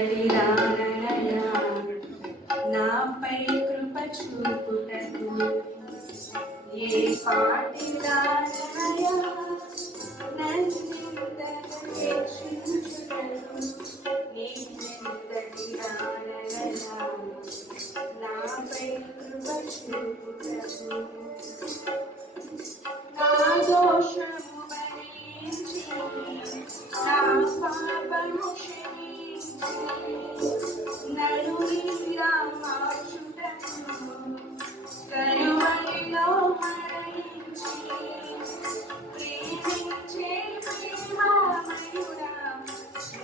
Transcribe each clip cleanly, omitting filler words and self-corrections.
ఇంతటి రాననయ నాపై కృప చూపుటకు ఏ పాటి రాననయ నన్నింతగా హెచ్చించుటకు నీవెంతటి రాననయ నాపై కృప చూపుటకు నా దోషము భరించి నా పాపము క్షమించి నలునిగా మార్చుటకు కలువరిలో మరణించి ప్రేమించే ప్రేమామయుడా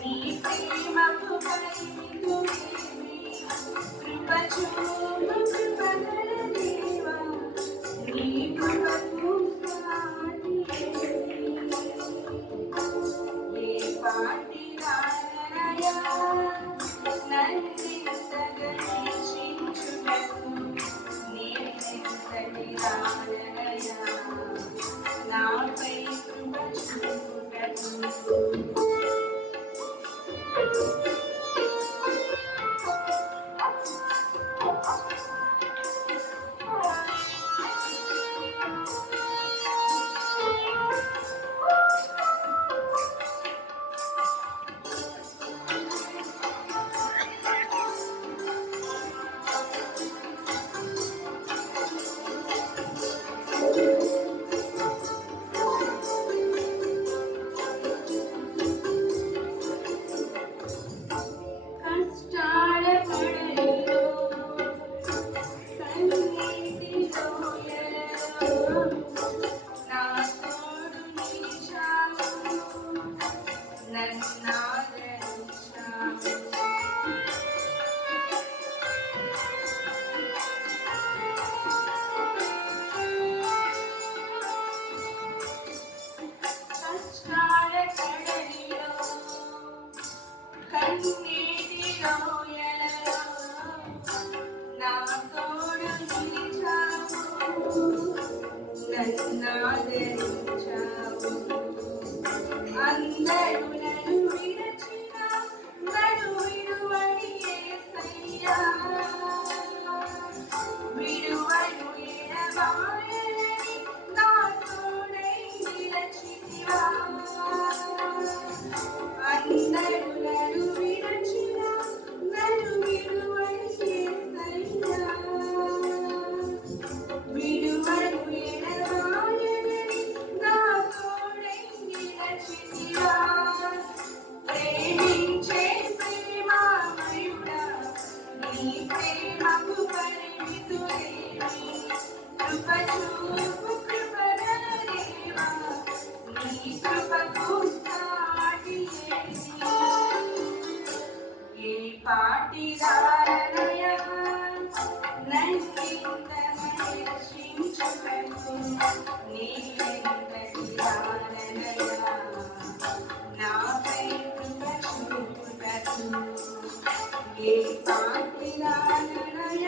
నీ ప్రేమకు పరిమితులేమి కృప చూపు కృపగల దేవా నీ కృపకు సాటి ఏ పాటి రాననయ నన్నింతగా హెచ్చించుటకు నీవెంతటి రాననయ నాపై కృప చూపుటకు అందరూ నన్ను విడచిన నన్ను విడువని యేసయ్యా విడువను ఎడబాయని నా తోడై నిలచితివా అందరూ నన్ను విడచిన నన్ను విడువని యేసయ్యా విడువను ఎడబాయని నా తోడై నిలచితివా ప్రేమించే ప్రేమామయుడా నీ ప్రేమకు పరిమితులేమి కృప చూపు కృపగల దేవా నీ కృపకు సాటి ఏ పాటి రాననయ నన్నింతగా హెచ్చించుటకు నీవెంతటి రాననయ నాపై కృప చూపుటకు ఏ పాటి రాననయ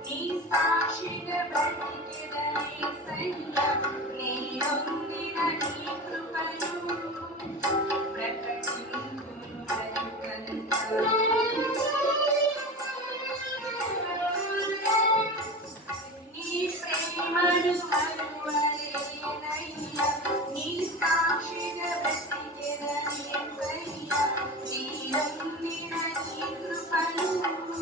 నీ సాక్షిగా బ్రతికెదనేసయ్యా నేనొందిన నీ కృపను ప్రకటింతును బ్రతుకంతా నీ ప్రేమను మరువలేనయ్యా నీ సాక్షిగా బ్రతికెదనేసయ్యా నేనొందిన నీ కృపను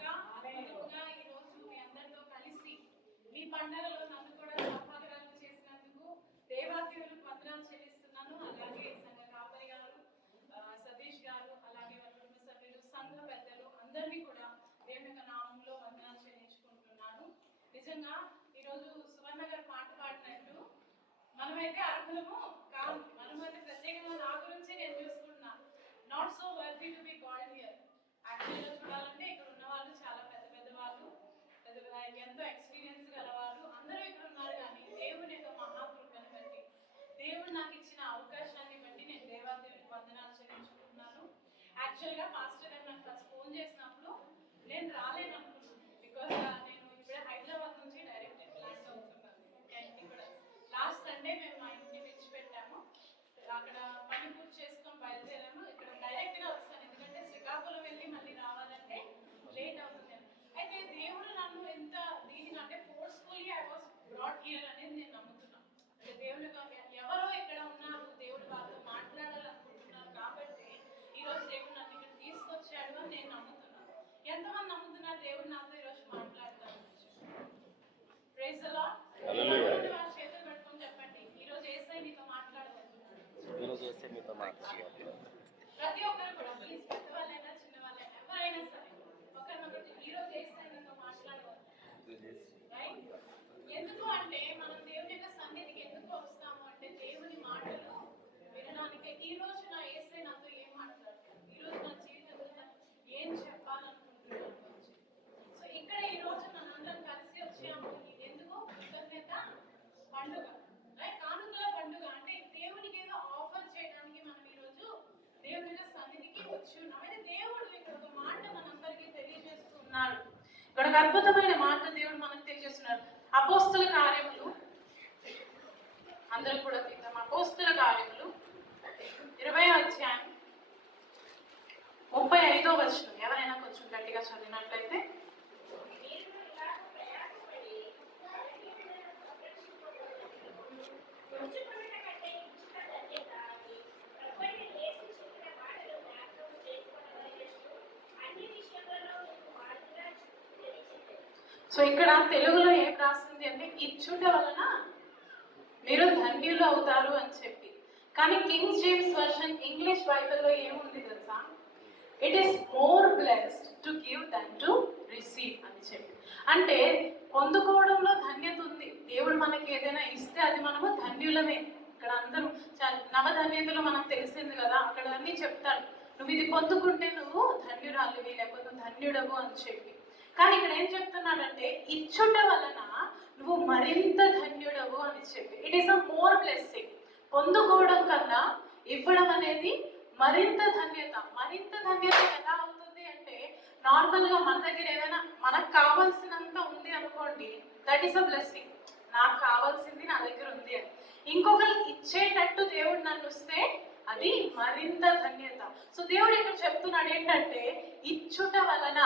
గాక. ముందుగా ఈ రోజు మీ అందరితో కలిసి మీ పండగలో నన్ను కూడా సహభాగరాలు చేసినందుకు దేవాదేవులకు వందనాలు చెల్లిస్తున్నాను. అలాగే సంఘ కాపరి గారు, సతీష్ గారు, అలాగే వాళ్ళ కుటుంబ సభ్యులు, సంఘ పెద్దలు అందరినీ కూడా దేవుని యొక్క నామంలో వందనాలు చెల్లించుకుంటున్నాను. నిజంగా ఈరోజు సువర్ణ గారు పాట పాడినట్టు మనమైతే అర్హులము కాదు. మనమైతే ప్రత్యేకంగా నా గురించి నేను చూసుకుంటున్నాను. Not so worthy to be called here. యాక్చువల్గా చూడాలంటే ఇక్కడ ఉన్న వాళ్ళు చాలా పెద్ద పెద్ద వాళ్ళు, ఎంతో ఎక్స్పీరియన్స్ గల వాళ్ళు అందరూ ఇక్కడ ఉన్నారు. కానీ దేవుని యొక్క మహాకృపను బట్టి, దేవుడు నాకు ఇచ్చిన అవకాశాన్ని బట్టి నేను దేవాదేవునికి వందనాలు చెల్లించుకుంటున్నాను. యాక్చువల్గా పాస్టర్ గారు నాకు ఫస్ట్ ఫోన్ చేసినప్పుడు నేను రాలేను అనుకున్నాను. బికాస్ నేను ఇప్పుడే హైదరాబాద్ నుంచి డైరెక్ట్ ల్యాండ్ అవుతున్నాను. ఇక్కడ లాస్ట్ సండే మేము మా ఇంటిని విడిచిపెట్టాము. అక్కడ పని పూర్తి చేసుకొని బయలుదేరాము. ఇక్కడ డైరెక్ట్ గా వస్తాను, ఎందుకంటే శ్రీకాకుళం వెళ్ళి మళ్ళీ రావాలంటే లేట్ అవుతుంది. అయితే దేవుడు నన్ను ఎంత దీనిగా అంటే forcefully I was brought here అనేది నేను నమ్ముతున్నాను. అంటే దేవుడు ఎవరో ఇక్కడ ఉన్నారు, దేవుడు వాళ్ళతో మాట్లాడాలనుకుంటున్నారు కాబట్టి ఈరోజు దేవుడు నన్ను ఇక్కడ తీసుకొచ్చాడు అని నేను నమ్ముతున్నాను. ఎంతమంది నమ్ముతున్నారు దేవుడు నాతో ఈరోజు మాట్లాడతారు? Praise the lord. వాళ్ళ చేతులు పెట్టుకొని చెప్పండి, ఈరోజు యేసయ్య నీతో మాట్లాడబోతున్నాడు. ప్రతి ఒక్కరు కూడా ప్లీజ్, పెద్దవాళ్ళైనా చిన్నవాళ్ళైనా ఎవరైనా సరే ఒకరినొకరు ఈరోజు యేసయ్య నీతో మాట్లాడబోతున్నాడు. రైట్? ఎందుకు అంటే మనం దేవుని యొక్క సన్నిధికి ఎందుకు వస్తాము అంటే దేవుని మాటలు వినడానికి. ఈ రోజు నా యేసయ్య నాతో ఏం మాట్లాడతాడు, ఈ రోజు నా జీవితంలో ఏం చెప్పాలనుకుంటున్నాను. సో ఇక్కడ ఈ రోజు మనందరం కలిసి వచ్చాము ఎందుకు? కృతజ్ఞత పండుగ, కానుకల పండుగ. అంటే దేవునికి ఏదో ఆఫర్ చేయడానికి మనం ఈ రోజు దేవుని సన్నిధికి వచ్చి ఉన్నాం. అయితే దేవుడు ఇక్కడ ఒక మాట మనందరికీ తెలియజేస్తున్నాడు. ఇక్కడ ఒక అద్భుతమైన మాట దేవుడు మనకు తెలియజేస్తున్నాడు. అపోస్తుల కార్యములు, అందరూ కూడా తీద్దాం. అపోస్తుల కార్యములు 20వ అధ్యాయం 35వ వచనం. ఎవరైనా కొంచెం గట్టిగా చదివినట్లయితే. సో ఇక్కడ తెలుగులో ఏం రాసింది అంటే ఇచ్చుట వలన మీరు ధన్యులు అవుతారు అని చెప్పి. కానీ కింగ్ జేమ్స్ వర్షన్ ఇంగ్లీష్ బైబిల్లో ఏముంది తెలుసా? It is more blessed to give than to receive అని చెప్పి. అంటే పొందుకోవడంలో ధన్యత ఉంది. దేవుడు మనకి ఏదైనా ఇస్తే అది మనము ధన్యులమే. ఇక్కడ అందరూ నవధన్యతలు మనకు తెలిసింది కదా, అక్కడ అన్నీ చెప్తాడు. నువ్వు ఇది పొందుకుంటే నువ్వు ధన్యురాలివి, లేకపోతే నువ్వు ధన్యుడవు అని చెప్పి. కానీ ఇక్కడ ఏం చెప్తున్నాడంటే ఇచ్చుట వలన నువ్వు మరింత ధన్యుడవు అని చెప్పి. It is a more blessing. పొందుకోవడం కన్నా ఇవ్వడం అనేది మరింత ధన్యత. మరింత ధన్యత ఎలా అవుతుంది అంటే, నార్మల్ గా మన దగ్గర ఏదైనా మనకు కావాల్సినంత ఉంది అనుకోండి, దట్ ఈస్ అ బ్లెస్సింగ్. నాకు కావాల్సింది నా దగ్గర ఉంది అని. ఇంకొకరికి ఇచ్చేటట్టు దేవుడు నన్ను ఇస్తే అది మరింత ధన్యత. సో దేవుడు ఇక్కడ చెప్తున్నాడు ఏంటంటే ఇచ్చుట వలన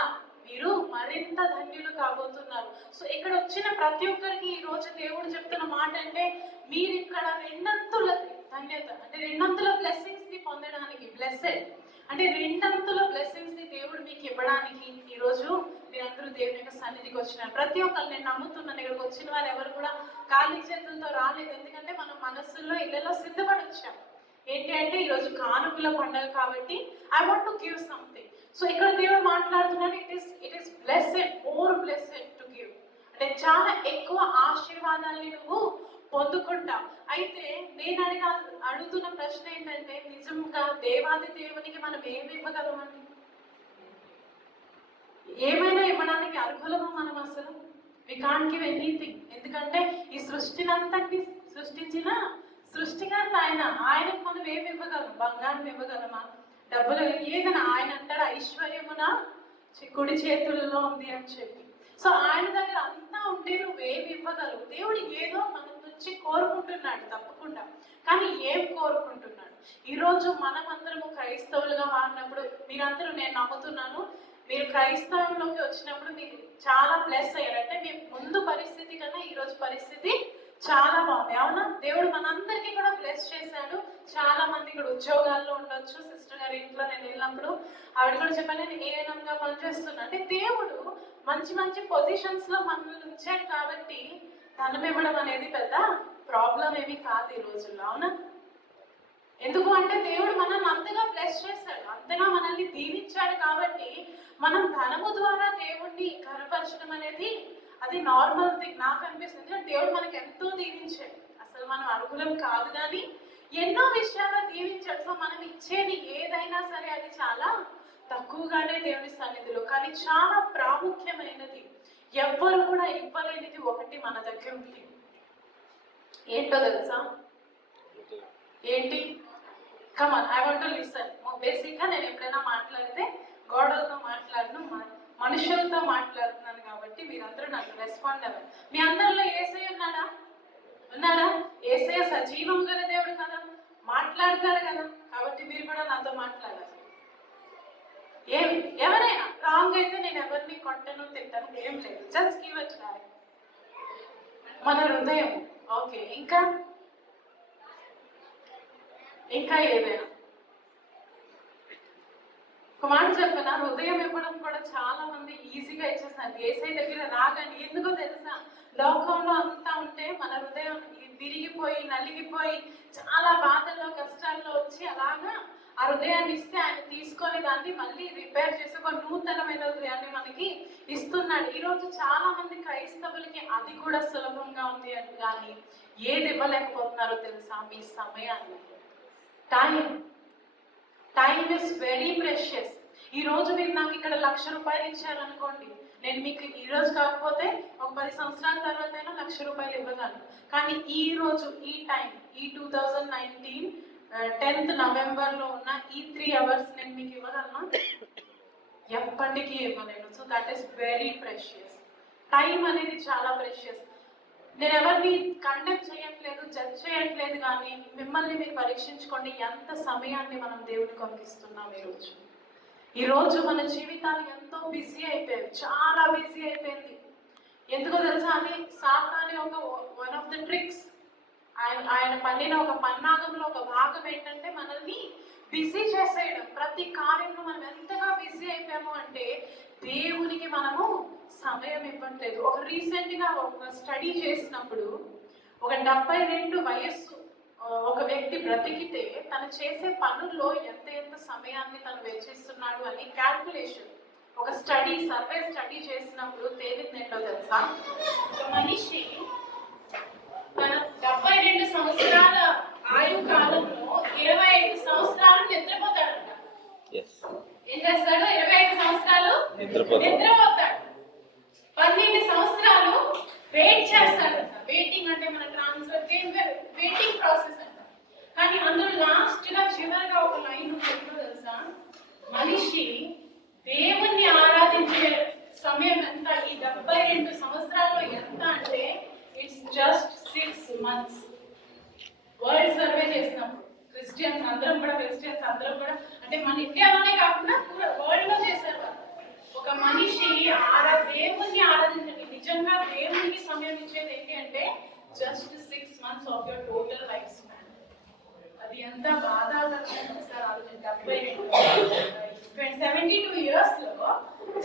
మీరు మరింత ధన్యులు కాబోతున్నారు. సో ఇక్కడ వచ్చిన ప్రతి ఒక్కరికి ఈ రోజు దేవుడు చెప్తున్న మాట అంటే, మీరు ఇక్కడ రెండంతుల ధన్యత అంటే రెండంతుల బ్లెస్సింగ్స్ ని పొందడానికి, బ్లెస్సెడ్ అంటే రెండంతుల బ్లెస్సింగ్స్ ని దేవుడు మీకు ఇవ్వడానికి ఈ రోజు మీరందరూ దేవుని యొక్క సన్నిధికి వచ్చినారు. ప్రతి ఒక్కరు నేను నమ్ముతున్నాను, ఇక్కడికి వచ్చిన వారు ఎవరు కూడా ఖాళీ చేతులతో రాలేదు. ఎందుకంటే మనం మనస్సుల్లో ఇళ్లలో సిద్ధపడి వచ్చాం. ఏంటి అంటే ఈరోజు కానుకల పండుగ కాబట్టి I want to give something. So ఇక్కడ దేవుడు మాట్లాడుతున్నాడు, it is blessed, more blessed to give. అంటే చాలా ఎక్కువ ఆశీర్వాదాన్ని నువ్వు పొందుకుంటావు. అయితే నేను అడుగుతున్న ప్రశ్న ఏంటంటే, నిజంగా దేవాది దేవునికి మనం ఏమి ఇవ్వగలమండి? ఏమైనా ఇవ్వడానికి అర్హులమా మనం? అసలు వి కాంట్ గివ్ ఎనీథింగ్. ఎందుకంటే ఈ సృష్టినంతటి సృష్టించిన సృష్టికర్త ఆయనకు మనం ఏమి ఇవ్వగలం? బంగారం ఇవ్వగలమా? డబ్బులు ఏదైనా? ఆయన అంటారు ఐశ్వర్యమున కుడి చేతుల్లో ఉంది అని చెప్పి. సో ఆయన దగ్గర అంతా ఉంటే నువ్వేమి ఇవ్వగలవు? దేవుడు ఏదో మన నుంచి కోరుకుంటున్నాడు తప్పకుండా, కానీ ఏం కోరుకుంటున్నాడు? ఈరోజు మనమందరము క్రైస్తవులుగా మారినప్పుడు మీరందరూ, నేను నమ్ముతున్నాను, మీరు క్రైస్తవంలోకి వచ్చినప్పుడు మీరు చాలా బ్లెస్ అయ్యారు. అంటే మీ ముందు పరిస్థితి కన్నా ఈరోజు పరిస్థితి చాలా బాగుంది. అవునా? దేవుడు మనందరికీ కూడా బ్లెస్ చేశాడు. చాలా మంది ఇక్కడ ఉద్యోగాల్లో ఉండొచ్చు. సిస్టర్ గారి ఇంట్లో నేను వెళ్ళినప్పుడు ఆవిడ కూడా చెప్పాను, నేను ఏఎన్ఎంగా పనిచేస్తున్నా అంటే దేవుడు మంచి మంచి పొజిషన్స్ లో మనల్ని ఉంచాడు కాబట్టి ధనం ఇవ్వడం అనేది పెద్ద ప్రాబ్లం ఏమీ కాదు ఈ రోజుల్లో, అవునా? ఎందుకు అంటే దేవుడు మనల్ని అంతగా బ్లెస్ చేశాడు, అంతగా మనల్ని దీవించాడు కాబట్టి మనం ధనము ద్వారా దేవుణ్ణి కనపరచడం అనేది అది నార్మల్ థింగ్ నాకు అనిపిస్తుంది. దేవుడు మనకి ఎంతో దీవించాడు, అసలు మనం అర్హులం కాదు కానీ ఎన్నో విషయాల్లో దీవించాడు. సో మనం ఇచ్చేది ఏదైనా సరే అది చాలా తక్కువగానే దేవుని సన్నిధిలో, కానీ చాలా ప్రాముఖ్యమైనది, ఎవ్వరు కూడా ఇవ్వలేనిది ఒకటి మన దగ్గర ఉంది. ఏంటో తెలుసా? ఏంటి? కమాన్, ఐ వాంట్ టు లిసన్. బేసిక్గా నేను ఎప్పుడైనా మాట్లాడితే గోడలతో మాట్లాడను, మనుషులతో మాట్లాడుతున్నాను కాబట్టి మీరందరూ నాకు రెస్పాండ్ అవ్వాలి. మీ అందరిలో యేసయ్య ఉన్నాడా? ఉన్నాడా? యేసయ్య సజీవం గల దేవుడు కదా, మాట్లాడతారు కదా, కాబట్టి మీరు కూడా నాతో మాట్లాడాలి. ఎవరైనా రాంగ్ అయితే నేను ఎవరిని కొట్టను తింటాను ఏం లేదు, జస్ట్ గివ్ ఇట్ ట్రై. మన హృదయం. ఓకే, ఇంకా ఇంకా ఏదైనా ఒక మాట చెప్పిన, హృదయం ఇవ్వడం కూడా చాలా మంది ఈజీగా ఇచ్చేస్తున్నారు ఏసై దగ్గర రాగానే. ఎందుకో తెలుసా? లోకంలో అంతా ఉంటే మన హృదయం విరిగిపోయి నలిగిపోయి చాలా బాధల్లో కష్టాల్లో వచ్చి అలాగా ఆ హృదయాన్ని ఇస్తే ఆయన తీసుకొని దాన్ని మళ్ళీ రిపేర్ చేసి ఒక నూతనమైన హృదయాన్ని మనకి ఇస్తున్నాడు. ఈరోజు చాలా మంది క్రైస్తవులకి అది కూడా సులభంగా ఉంది అని, కానీ ఏది ఇవ్వలేకపోతున్నారో తెలుసా? మీ సమయాన్ని. Time is very precious. ఈ రోజు మీరు నాకు ఇక్కడ 1,00,000 రూపాయలు ఇచ్చారనుకోండి, నేను మీకు ఈ రోజు కాకపోతే ఒక 10 సంవత్సరాల తర్వాత అయినా 1,00,000 రూపాయలు ఇవ్వగలను. కానీ ఈ రోజు ఈ టైం, ఈ 2019 10th నవంబర్లో ఉన్న ఈ 3 hours నేను మీకు ఇవ్వగలను, ఎప్పటికీ ఇవ్వలేను. So that is very precious. Time అనేది చాలా ప్రెషియస్. నేను ఎవరిని కండక్ట్ చేయట్లేదు, జడ్జ్ చేయట్లేదు, కానీ మిమ్మల్ని మీరు పరీక్షించుకోండి, ఎంత సమయాన్ని మనం దేవుడికి పంపిస్తున్నాం. ఈరోజు మన జీవితాలు ఎంతో బిజీ అయిపోయాయి, చాలా బిజీ అయిపోయింది. ఎందుకో తెలుసా? అది సాతాను ఒక వన్ ఆఫ్ ద ట్రిక్స్. ఆయన పన్నిన ఒక పన్నాగంలో ఒక భాగం ఏంటంటే మనల్ని బిజీ చేసేయడం. ప్రతి కార్యంలో మనం ఎంతగా బిజీ అయిపోయాము అంటే దేవునికి మనము సమయం ఇవ్వట్లేదు. ఒక రీసెంట్గా ఒక స్టడీ చేసినప్పుడు ఒక 72 వయస్సు ఒక వ్యక్తి బ్రతికితే తను చేసే పనుల్లో ఎంత సమయాన్ని తను వెచ్చిస్తున్నాడు అని క్యాల్కులేషన్, ఒక సర్వే స్టడీ చేసినప్పుడు తేలింది ఏంటో తెలుసా? ఒక మనిషి తన 72 సంవత్సరాల ఆయు కాలంలో 25 సంవత్సరాలు నిద్రపోతాడంట. ఏం చేస్తాడు? 25 సంవత్సరాలు నిద్రపోతాడు. 12 సంవత్సరాలు వెయిట్ చేస్తాడంట. వెయిటింగ్ అంటే మన ట్రాన్స్ఫర్ వెయిటింగ్ ప్రాసెస్ అంట. కానీ అందులో లాస్ట్ గా చివరిగా ఒక లైన్ ఉంటుందో తెలుసా? మనిషి దేవుణ్ణి ఆరాధించే సమయం ఎంత? ఈ 72 సంవత్సరాల్లో ఎంత అంటే it's just 6 months. World survey చేసినప్పుడు క్రిస్టియన్స్ అందరం కూడా అంటే మన ఇండియాలోనే కాకుండా వరల్డ్ లో చేశారు. ఒక మనిషి దేవుణ్ణి ఆరాధించండి, నిజంగా దేవునికి సమయం ఇచ్చేది ఏంటి అంటే just 6 months of your total life span. అది ఎంత బాధాకరం ఒకసారి ఆలోచించండి. 72 years లో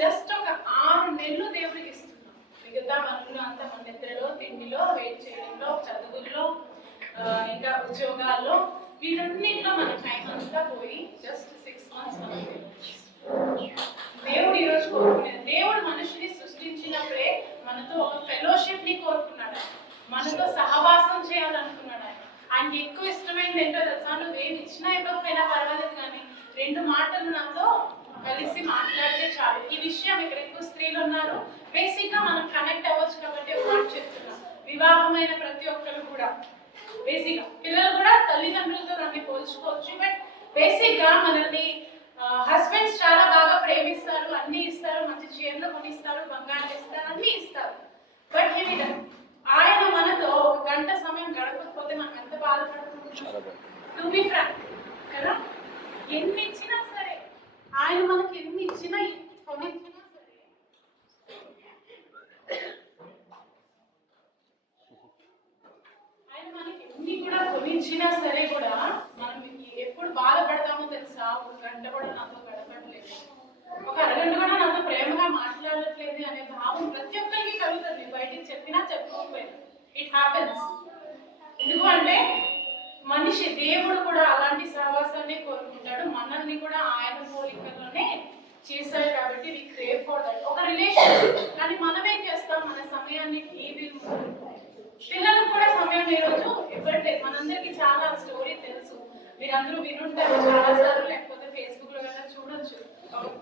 జస్ట్ ఒక 6 నెలలు దేవుడికి ఇస్తున్నాం. మిగతా పనులు అంతా మన నిద్రలో, తిండిలో, వెయిట్ చేయడంలో, చదువుల్లో, ఇంకా ఉద్యోగాల్లో, వీటన్నింటిలో మన టైం అంతా పోయి జస్ట్ 6 months మనం దేవుడు ఈరోజు కోరుకునేది. దేవుడు మనిషిని సృష్టించినప్పుడే మనతో ఒక ఫెలోషిప్ ని కోరుకున్నాడు, మనతో సహవాసం చేయాలనుకున్నాడు. ఆయనకి ఎక్కువ ఇష్టమైనది ఏంటో తెలుసా? నువ్వు ఏమి ఇచ్చినా ఇవ్వకపోయినా పర్వాలేదు, కానీ 2 మాటలు నాతో కలిసి మాట్లాడితే చాలు. ఈ విషయం ఇక్కడ ఎక్కువ స్త్రీలు ఉన్నారు, బేసిక్ గా మనం కనెక్ట్ అవ్వచ్చు కాబట్టి ఒక మాట చెప్తున్నాం. వివాహమైన ప్రతి ఒక్కరు కూడా బేసిక్ గా, పిల్లలు కూడా తల్లిదండ్రులతో దాన్ని పోల్చుకోవచ్చు, బట్ బేసిక్ గా మనల్ని హస్బెండ్స్ చాలా బాగా ప్రేమిస్తారు, అన్ని ఇస్తారు, మంచి చీరలు కొనిస్తారు, బంగారం ఇస్తారు, అన్ని ఇస్తారు. బట్ ఆయన మనతో 1 గంట సమయం గడపకపోతే మనం ఎంత బాధపడుతున్నాం? టు బి ఫ్రాంక్ కదా, ఎన్ని ఇచ్చినా సరే, ఆయన మనకి ఎన్ని ఇచ్చినా కొనిచ్చినా సరే, ఆయన మనకి ఎన్ని కూడా కొనిచ్చినా సరే కూడా మనం ఎప్పుడు బాధపడతామో తెలుసా? ఒక గంట కూడా నాతో గడపట్లేదు, ఒక అరగంట కూడా నాతో ప్రేమగా మాట్లాడట్లేదు అనే భావం ప్రతి ఒక్కరికి కలుగుతుంది. బయటికి చెప్పినా చెప్పుకోకపోయినా ఇట్ హ్యాపెన్స్. ఎందుకు అంటే మనిషి, దేవుడు కూడా అలాంటి సహవాసాన్ని కోరుకుంటాడు. మనల్ని కూడా ఆయన పోలికలోనే చేశాడు కాబట్టి వి క్రేవ్ ఫర్ దట్ ఒక రిలేషన్. కానీ మనం ఏం చేస్తాం, మన సమయాన్ని టీవీ, పిల్లలకు కూడా సమయం ఈ రోజు ఇవ్వట్లేదు. మనందరికీ చాలా స్టోరీ తెలుసు, మీరందరూ వినుంటారు చాలా సార్లు, లేకపోతే ఫేస్బుక్ లో కన్నా చూడొచ్చు.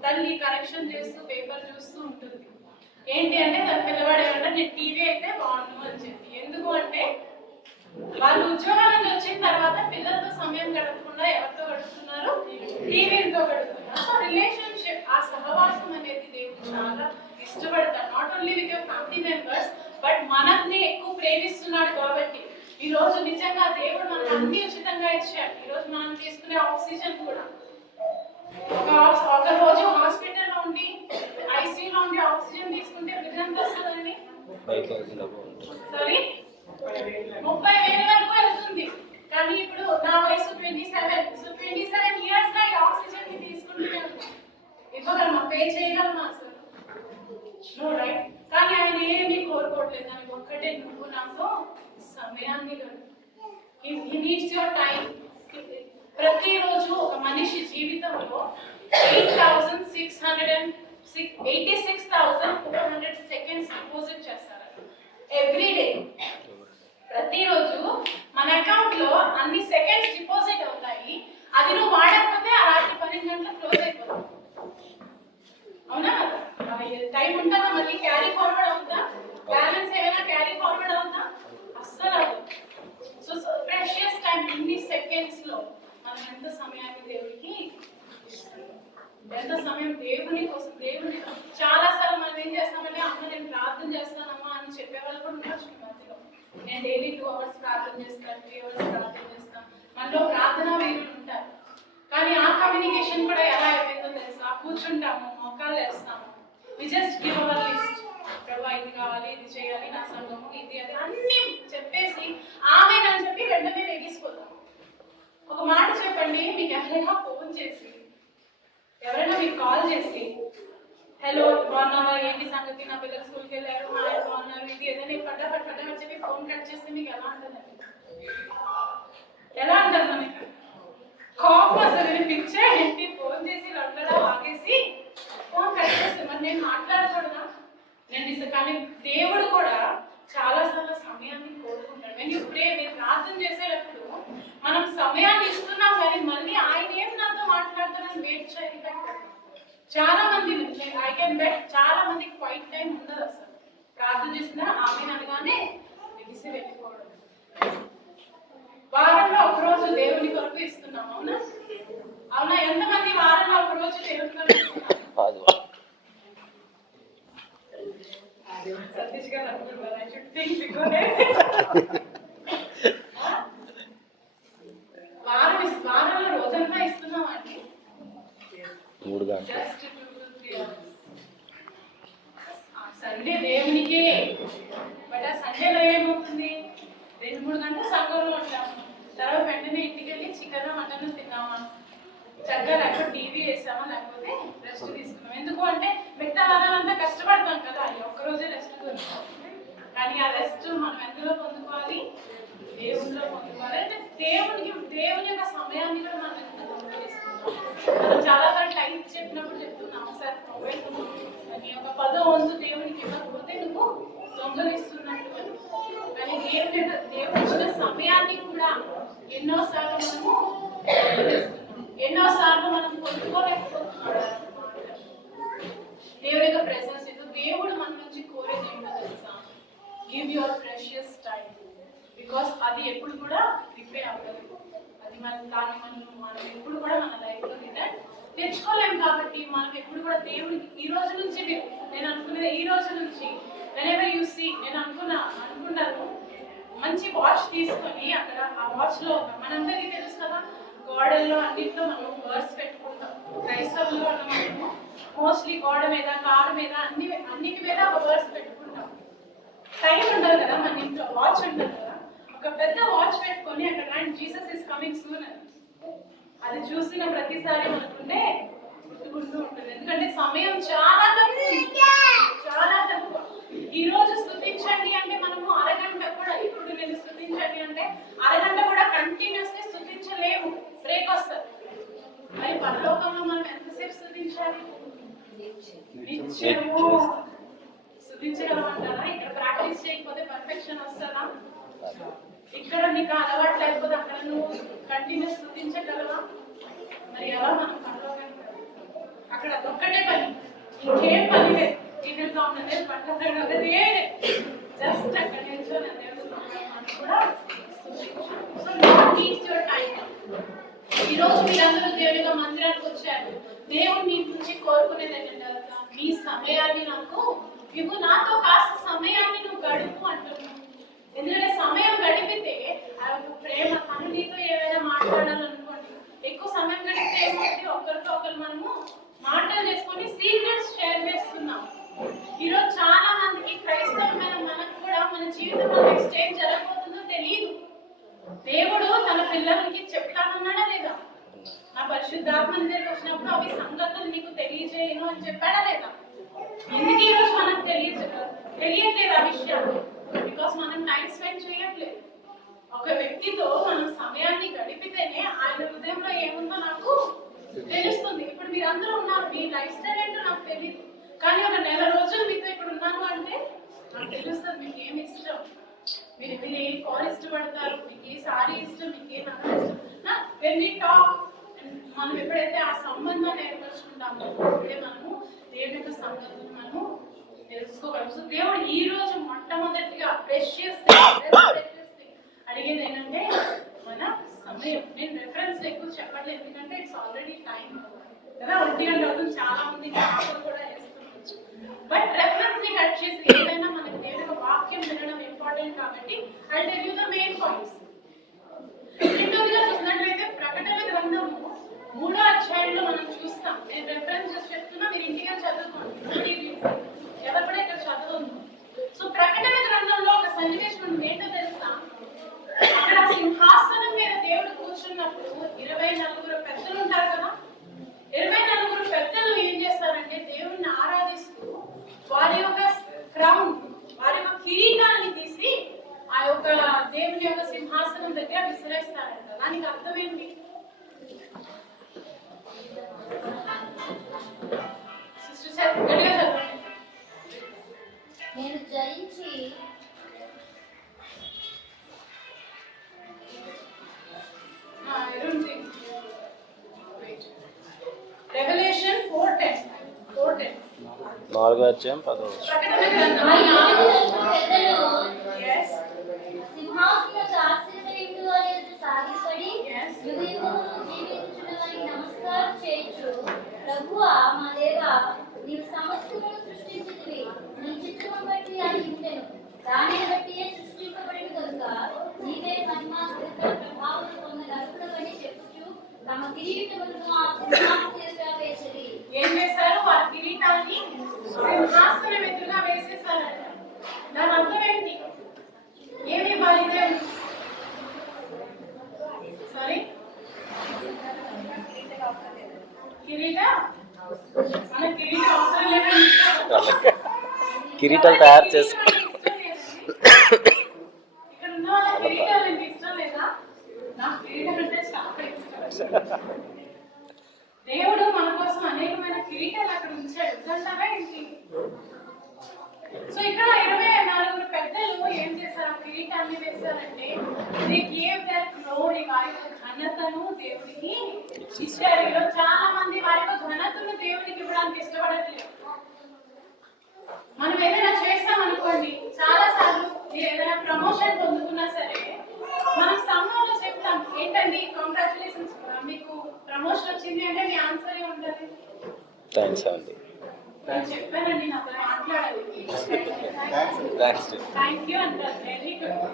తల్లి కరెక్షన్ చేస్తూ పేపర్ చూస్తూ ఉంటుంది. ఏంటి అంటే తన పిల్లవాడు ఏమంటే నేను టీవీ అయితే బాగుండు అని చెప్పి. ఎందుకు అంటే వాళ్ళు ఉద్యోగాల నుంచి వచ్చిన తర్వాత పిల్లలతో సమయం గడపకుండా ఎవరితో గడుపుతున్నారు, టీవీతో గడుపుతున్నారు. సో రిలేషన్షిప్, ఆ సహవాసం అనేది దేవుడు చాలా ఇష్టపడతాడు. Not only with your family members, but మనల్ని ఎక్కువ ప్రేమిస్తున్నాడు. కాబట్టి ఈ రోజు నిజంగా దేవుడు మనకు అన్ని ఉచితంగా ఇచ్చాడు. ఈ రోజు మనం తీసుకునే ఆక్సిజన్ కూడా, ఒక రోజు హాస్పిటల్లో ఉండి ఐసీయూలో ఉండి ఆక్సిజన్ తీసుకుంటే బిల్ ఎంత వస్తుందండి? సారీ 30,000 వరకు వెళ్తుంది. కానీ ఇప్పుడు నా వయసు 27. సో 27 ఇయర్స్ గా ఈ ఆక్సిజన్ ని తీసుకుంటూనే ఉంటాం. ఇవ్వగలమా, పే చేయగలమా అసలు? No, right. కానీ ఆయన ఏమీ కోరుకోవట్లేదు, దానికి ఒక్కటే, నువ్వు నాతో సమయాన్ని హీ నీడ్స్ యువర్ టైం. ప్రతిరోజు ఒక మనిషి జీవితంలో 86,400 సెకండ్స్ డిపాజిట్ చేస్తారు ఎవ్రీ డే. ప్రతిరోజు మన అకౌంట్ లో అన్ని సెకండ్స్ డిపాజిట్ అవుతాయి. అది నువ్వు వాడకపోతే ఆ రాత్రి 12 గంటలకు క్లోజ్ అయిపోతుంది. అవునా? టైం ఉంటుందా? మళ్ళీ క్యారీ ఫార్వర్డ్ అవుతుందా? బ్యాలెన్స్ ఏమైనా క్యారీ ఫార్వర్డ్ అవుతుందా? అస్సలు అవ్వదు. సో ప్రెషియస్ టైం, ఇన్ని సెకండ్స్ లో మనం ఎంత సమయాన్ని దేవుడికి ఇస్తున్నాం, ఎంత సమయం దేవుని కోసం. దేవుని చాలా సార్లు మనం ఏం చేస్తామంటే, అమ్మ నేను ప్రార్థన చేస్తానమ్మా అని చెప్పే వాళ్ళు కూడా ఉండొచ్చు మధ్యలో. నేను డైలీ 2 hours ప్రార్థన చేస్తాను, 3 hours ప్రార్థన చేస్తాను. మనలో ప్రార్థన వీరులు ఉంటారు. కానీ ఆ కమ్యూనికేషన్ కూడా ఎలా అయిపోయిందో తెలుసా? కూర్చుంటాము, మోకాళ్ళు వేస్తాము, we just give our list. ప్రభా ఇది కావాలి, ఇది చేయాలి, నా సంఘము ఇది అది అన్ని చెప్పేసి ఆమెనని చెప్పి వెంటనే లెగిసిపోతాం. ఒక మాట చెప్పండి, మీకు ఎవరైనా ఫోన్ చేసి, ఎవరైనా మీకు కాల్ చేసి, హలో బాగున్నావా, ఏంటి సంగతి, నా పిల్లలు స్కూల్కి వెళ్ళారు, మా ఆయన బాగున్నారు, ఇది ఏదైనా ఫటాఫట్ చెప్పి ఫోన్ కట్ చేస్తే మీకు ఎలా ఉంటుందండి? ఎలా ఉంటుంది మనకి? కోపం అసలు పిచ్చే ఏంటి, ఫోన్ చేసి లొట్టడా ఆగేసి ఫోన్ కట్ చేస్తే మరి నేను మాట్లాడకూడదా? కానీ దేవుడు కూడా చాలా సార్లు సమయాన్ని కోరుకుంటాడు. వెన్ యూ ప్రే, మీరు ప్రార్థన చేసేటప్పుడు మనం సమయాన్ని ఇస్తున్నాం, కానీ మళ్ళీ ఆయన ఏం నాతో మాట్లాడతారని వెయిట్ చేయాలి. చాలా మంది, ఐ కెన్ బెట్, చాలా మందికి క్వైట్ టైం ఉండదు. అసలు ప్రార్థన చేసినా ఆమె అనగానే ఎగిసి వెళ్ళిపోవడం. వారంలో ఒక రోజు దేవుని కొరకు ఇస్తున్నాం, అవునా? అవునా? ఎంతమంది వారంలో ఒక రోజు దేవుని కొరకు ఇస్తున్నాం? సతీష్ గారు అనుకుంటారు, ఐ షుడ్ థింక్ బిఫోర్. వారంలో రోజంతా ఇస్తున్నాం అండి, జస్ట్ 2 to 3 hours. సండే దేవునికే. బట్ ఆ సండేలో ఏమవుతుంది, 2-3 గంటలు సంఘంలో ఉంటాము, తర్వాత వెంటనే ఇంటికి వెళ్ళి చికెన్ మటన్ తిన్నామా, చక్కగా లేకపోతే టీవీ వేసామా, లేకపోతే రెస్ట్ తీసుకున్నాం. ఎందుకు అంటే మిగతా వారాలంతా కష్టపడతాం కదా, అది ఒక్కరోజే రెస్ట్ దొరుకుతాం. కానీ ఆ రెస్ట్ మనం ఎందులో పొందుకోవాలి? దేవునిలో పొందుకోవాలి. అంటే దేవుని యొక్క సమయాన్ని కూడా మనం ఎంత గౌరవిస్తున్నాం. మనం చాలాసార్లు టైం చెప్పినప్పుడు చెప్తున్నాం, ఒకసారి నీ యొక్క 10వ వంతు దేవునికి ఇవ్వకపోతే నువ్వు దొంగలిస్తున్నట్టు అని. కానీ దేవుడు ఇచ్చిన సమయాన్ని కూడా ఎన్నోసార్లు మనము మనం పొందుకోలేకపోతున్నాం. దేవుడి యొక్క ప్రెసెన్స్ ఇది. దేవుడు మన నుంచి కోరేది ఏంటో తెలుసా? Give your precious time. Because అది ఎప్పుడు కూడా రిపే అవ్వదు. అది మనం ఎప్పుడు కూడా మన లైఫ్లో రిటర్న్ తెచ్చుకోలేము. కాబట్టి మనం ఎప్పుడు కూడా దేవుడికి ఈ రోజు నుంచి, నేను అనుకునేది ఈ రోజు నుంచి, వెనెవర్ యూ సీ, నేను అనుకున్నాను మంచి వాచ్ తీసుకొని అక్కడ ఆ వాచ్ లో మనందరికీ తెలుసు కదా, గోడల్లో అన్నింటిలో మనం వర్స్ పెట్టుకుంటాం. క్రైస్తవుల్లో మనము మోస్ట్లీ గోడ మీద, కారు మీద, అన్నిటి మీద ఒక వర్స్ పెట్టుకుంటాం. టైం ఉండదు కదా మన ఇంట్లో, వాచ్ ఉండదు కదా, ఒక పెద్ద వాచ్ పెట్టుకొని అక్కడ జీసస్ ఇస్ కమింగ్ సూన్ అని అది చూసిన ప్రతిసారి మనకుంటే గుర్తుకుంటూ ఉంటుంది. ఎందుకంటే సమయం చాలా తక్కువ, చాలా తక్కువ. ఈ రోజు స్తుతించండి అంటే మనము అరగంట కూడా, ఇప్పుడు నేను స్తుతించండి అంటే అరగంట కూడా కంటిన్యూస్ గా స్తుతించలేము, బ్రేక్ వస్తుంది. మరి పరలోకంలో మనం ఎంతసేపు స్తుతించాలి? నిత్యము స్తుతించగలమంటారా? ఇక్కడ ప్రాక్టీస్ చేయకపోతే పర్ఫెక్షన్ వస్తుందా? ఇక్కడ నీకు అలవాటు లేకపోతే అక్కడ నువ్వు కంటిన్యూస్ స్తుతించగలవా? మరి ఎలా మనం పరలోకానికి వెళ్ళాలి? అక్కడ ఒక్కటే పని, ఇంకేం పని లేదు. టీవీగా ఉన్నదే, పట్టణం ఉన్నది, జస్ట్ అక్కడ నిల్చొని దేవుడు మనం కూడా స్తుతించాలి. So not needs your time. ఈ రోజు మీరందరూ దేవుడిగా మందిరానికి వచ్చారు. దేవుడు మీ నుంచి కోరుకునేది ఏంటంటే, మీ సమయాన్ని నాకు ఇవ్వు, నాతో కాస్త సమయాన్ని నువ్వు గడుపు అంటున్నావు. ఎందుకంటే సమయం గడిపితే ప్రేమ తను నీతో ఏదైనా మాట్లాడాలనుకోండి, ఎక్కువ సమయం గడిపితే ఏమంటే ఒకరితో ఒకరు మనము మాటలు చేసుకొని సీక్రెట్స్ షేర్ చేస్తున్నాం. ఈరోజు చాలా మందికి క్రైస్తవమైన మనకు కూడా మన జీవితంలో నెక్స్ట్ ఏం జరగబోతుందో తెలియదు. దేవుడు తన పిల్లలకి చెప్తానన్నాడా లేదా? నా పరిశుద్ధాత్మ దగ్గరికి వచ్చినప్పుడు అవి సంగతులు నీకు తెలియజేయను అని చెప్పాడా లేదా? ఎందుకు ఈ రోజు మనకు తెలియట్లేదు ఆ విషయాలు? బికాస్ మనం టైం స్పెండ్ చేయట్లేదు. ఒక వ్యక్తితో మనం సమయాన్ని గడిపితేనే ఆయన హృదయంలో ఏముందో నాకు తెలుస్తుంది. ఇప్పుడు మీరందరూ ఉన్నారు, మీ లైఫ్ స్టైల్ ఏంటో నాకు తెలియదు, కానీ ఒక నెల రోజులు మీతో ఇక్కడ ఉన్నాను అంటే నాకు తెలుస్తుంది మీకు ఏమి ఇష్టం, మీరు ఏ కాల్ ఇష్టపడతారు, మీకు ఏ సారీ ఇష్టం, మీకు ఏ నగలు ఇష్టం. వెన్ వి టాక్, మనం ఎప్పుడైతే ఆ సంబంధాన్ని ఏర్పరచుకుంటామో అప్పుడే మనము దేవుని యొక్క సంగతులు మనము తెలుసుకోగలం. సో దేవుడు ఈ రోజు మొట్టమొదటిగా ప్రెషియస్ అడిగేది ఏంటంటే మన సమయం. నేను రెఫరెన్స్ ఎక్కువ చెప్పట్లేదు, ఎందుకంటే ఇట్స్ ఆల్రెడీ టైం కదా, 1 గంట అవుతుంది. చాలా మంది ఆఫర్ కూడా వేసుకోవచ్చు. బట్ రెఫరెన్స్ ని కట్ చేసి ఏదైనా మనకి దేవుని వాక్యం వినడం ఇంపార్టెంట్ కాబట్టి I tell you the main points. రెండోదిగా చూసినట్లయితే ప్రకటన గ్రంథము 3వ అధ్యాయంలో మనం చూస్తాం. నేను రెఫరెన్స్ చెప్తున్నా, మీరు ఇంటిగా చదువుకోండి, ఎవరు కూడా ఇక్కడ చదవద్దు. సో ప్రకటన గ్రంథంలో ఒక సన్నివేశం మనకి ఏంటో తెలుసా? అక్కడ సింహాసనం మీద దేవుడు కూర్చున్నప్పుడు 24 పెద్దలు ఉంటారు కదా, 24 పెద్దలు ఏం చేస్తారంటే దేవుడిని ఆరాధిస్తూ వారి యొక్క క్రౌన్, వారి యొక్క కిరీటాన్ని తీసి ఆ యొక్క దేవుని యొక్క సింహాసనం దగ్గర విసిరేస్తారంట. దానికి అర్థం ఏంటి? నేను జయించి రెవల్యూషన్ 4:10 4వ అధ్యాయం 10వ ప్రకటన గ్రంథం yes సింహాసనమునకు ఆసీనుడయుండు వారి ఎదుట సాగిలపడి yes యుగయుగములు జీవించుటకు నమస్కారం చేయుచు, ప్రభువా మా దేవా, నీవు సమస్తమును సృష్టించితివి, నీ చిత్తమును బట్టి అది ఉండెను, దానిని బట్టియే సృష్టింపబడిన కనుక నీవే మహిమ ఘనత ప్రభావములు పొందగలుగుతావని చెప్పుచు తమ కిరీటములను ఆ సింహాసనం ఎదుట వేసిరి. ఏం చేశారు? వారి కిరీటాన్ని సింహాసనం ఎదురుగా వేసేసారంట. దాని అర్థం ఏంటి? ఏమి ఇవ్వాలి? సారీ, కిరీట, మన కిరీటం అవసరం లేదని కిరీటాలు తయారు చేసి ఇక్కడ ఉన్న వాళ్ళ కిరీటాలు మీకు ఇష్టం లేదా? నాకు కిరీటం అంటే చాలా ఇష్టం. దేవుడు మన కోసం అనేకమైన కిరీటాలు అక్కడ ఉంచాడు. ఇదంటారా ఏంటి? సో ఇక్కడ 24 పెద్దలు ఏం చేశారు? ఆ కిరీటాన్ని వేశారంటే they gave their glory, వారి యొక్క ఘనతను దేవుడికి ఇచ్చారు. ఈరోజు చాలా మంది వారి యొక్క ఘనతను దేవుడికి ఇవ్వడానికి ఇష్టపడట్లేదు. మనం ఏదైనా చేస్తాం అనుకోండి, చాలా సార్లు మీరు ఏదైనా ప్రమోషన్ పొందుకున్నా సరే మనం సంఘంలో చెప్తాం, ఏంటండి కంగ్రాచులేషన్స్, మీకు ప్రమోషన్ వచ్చింది అంటే మీ ఆన్సర్ ఏముంటది? థ్యాంక్స్ అండి, నేను చెప్పానండి, నాతో మాట్లాడాలి, థ్యాంక్ యూ అంటారు. Very good.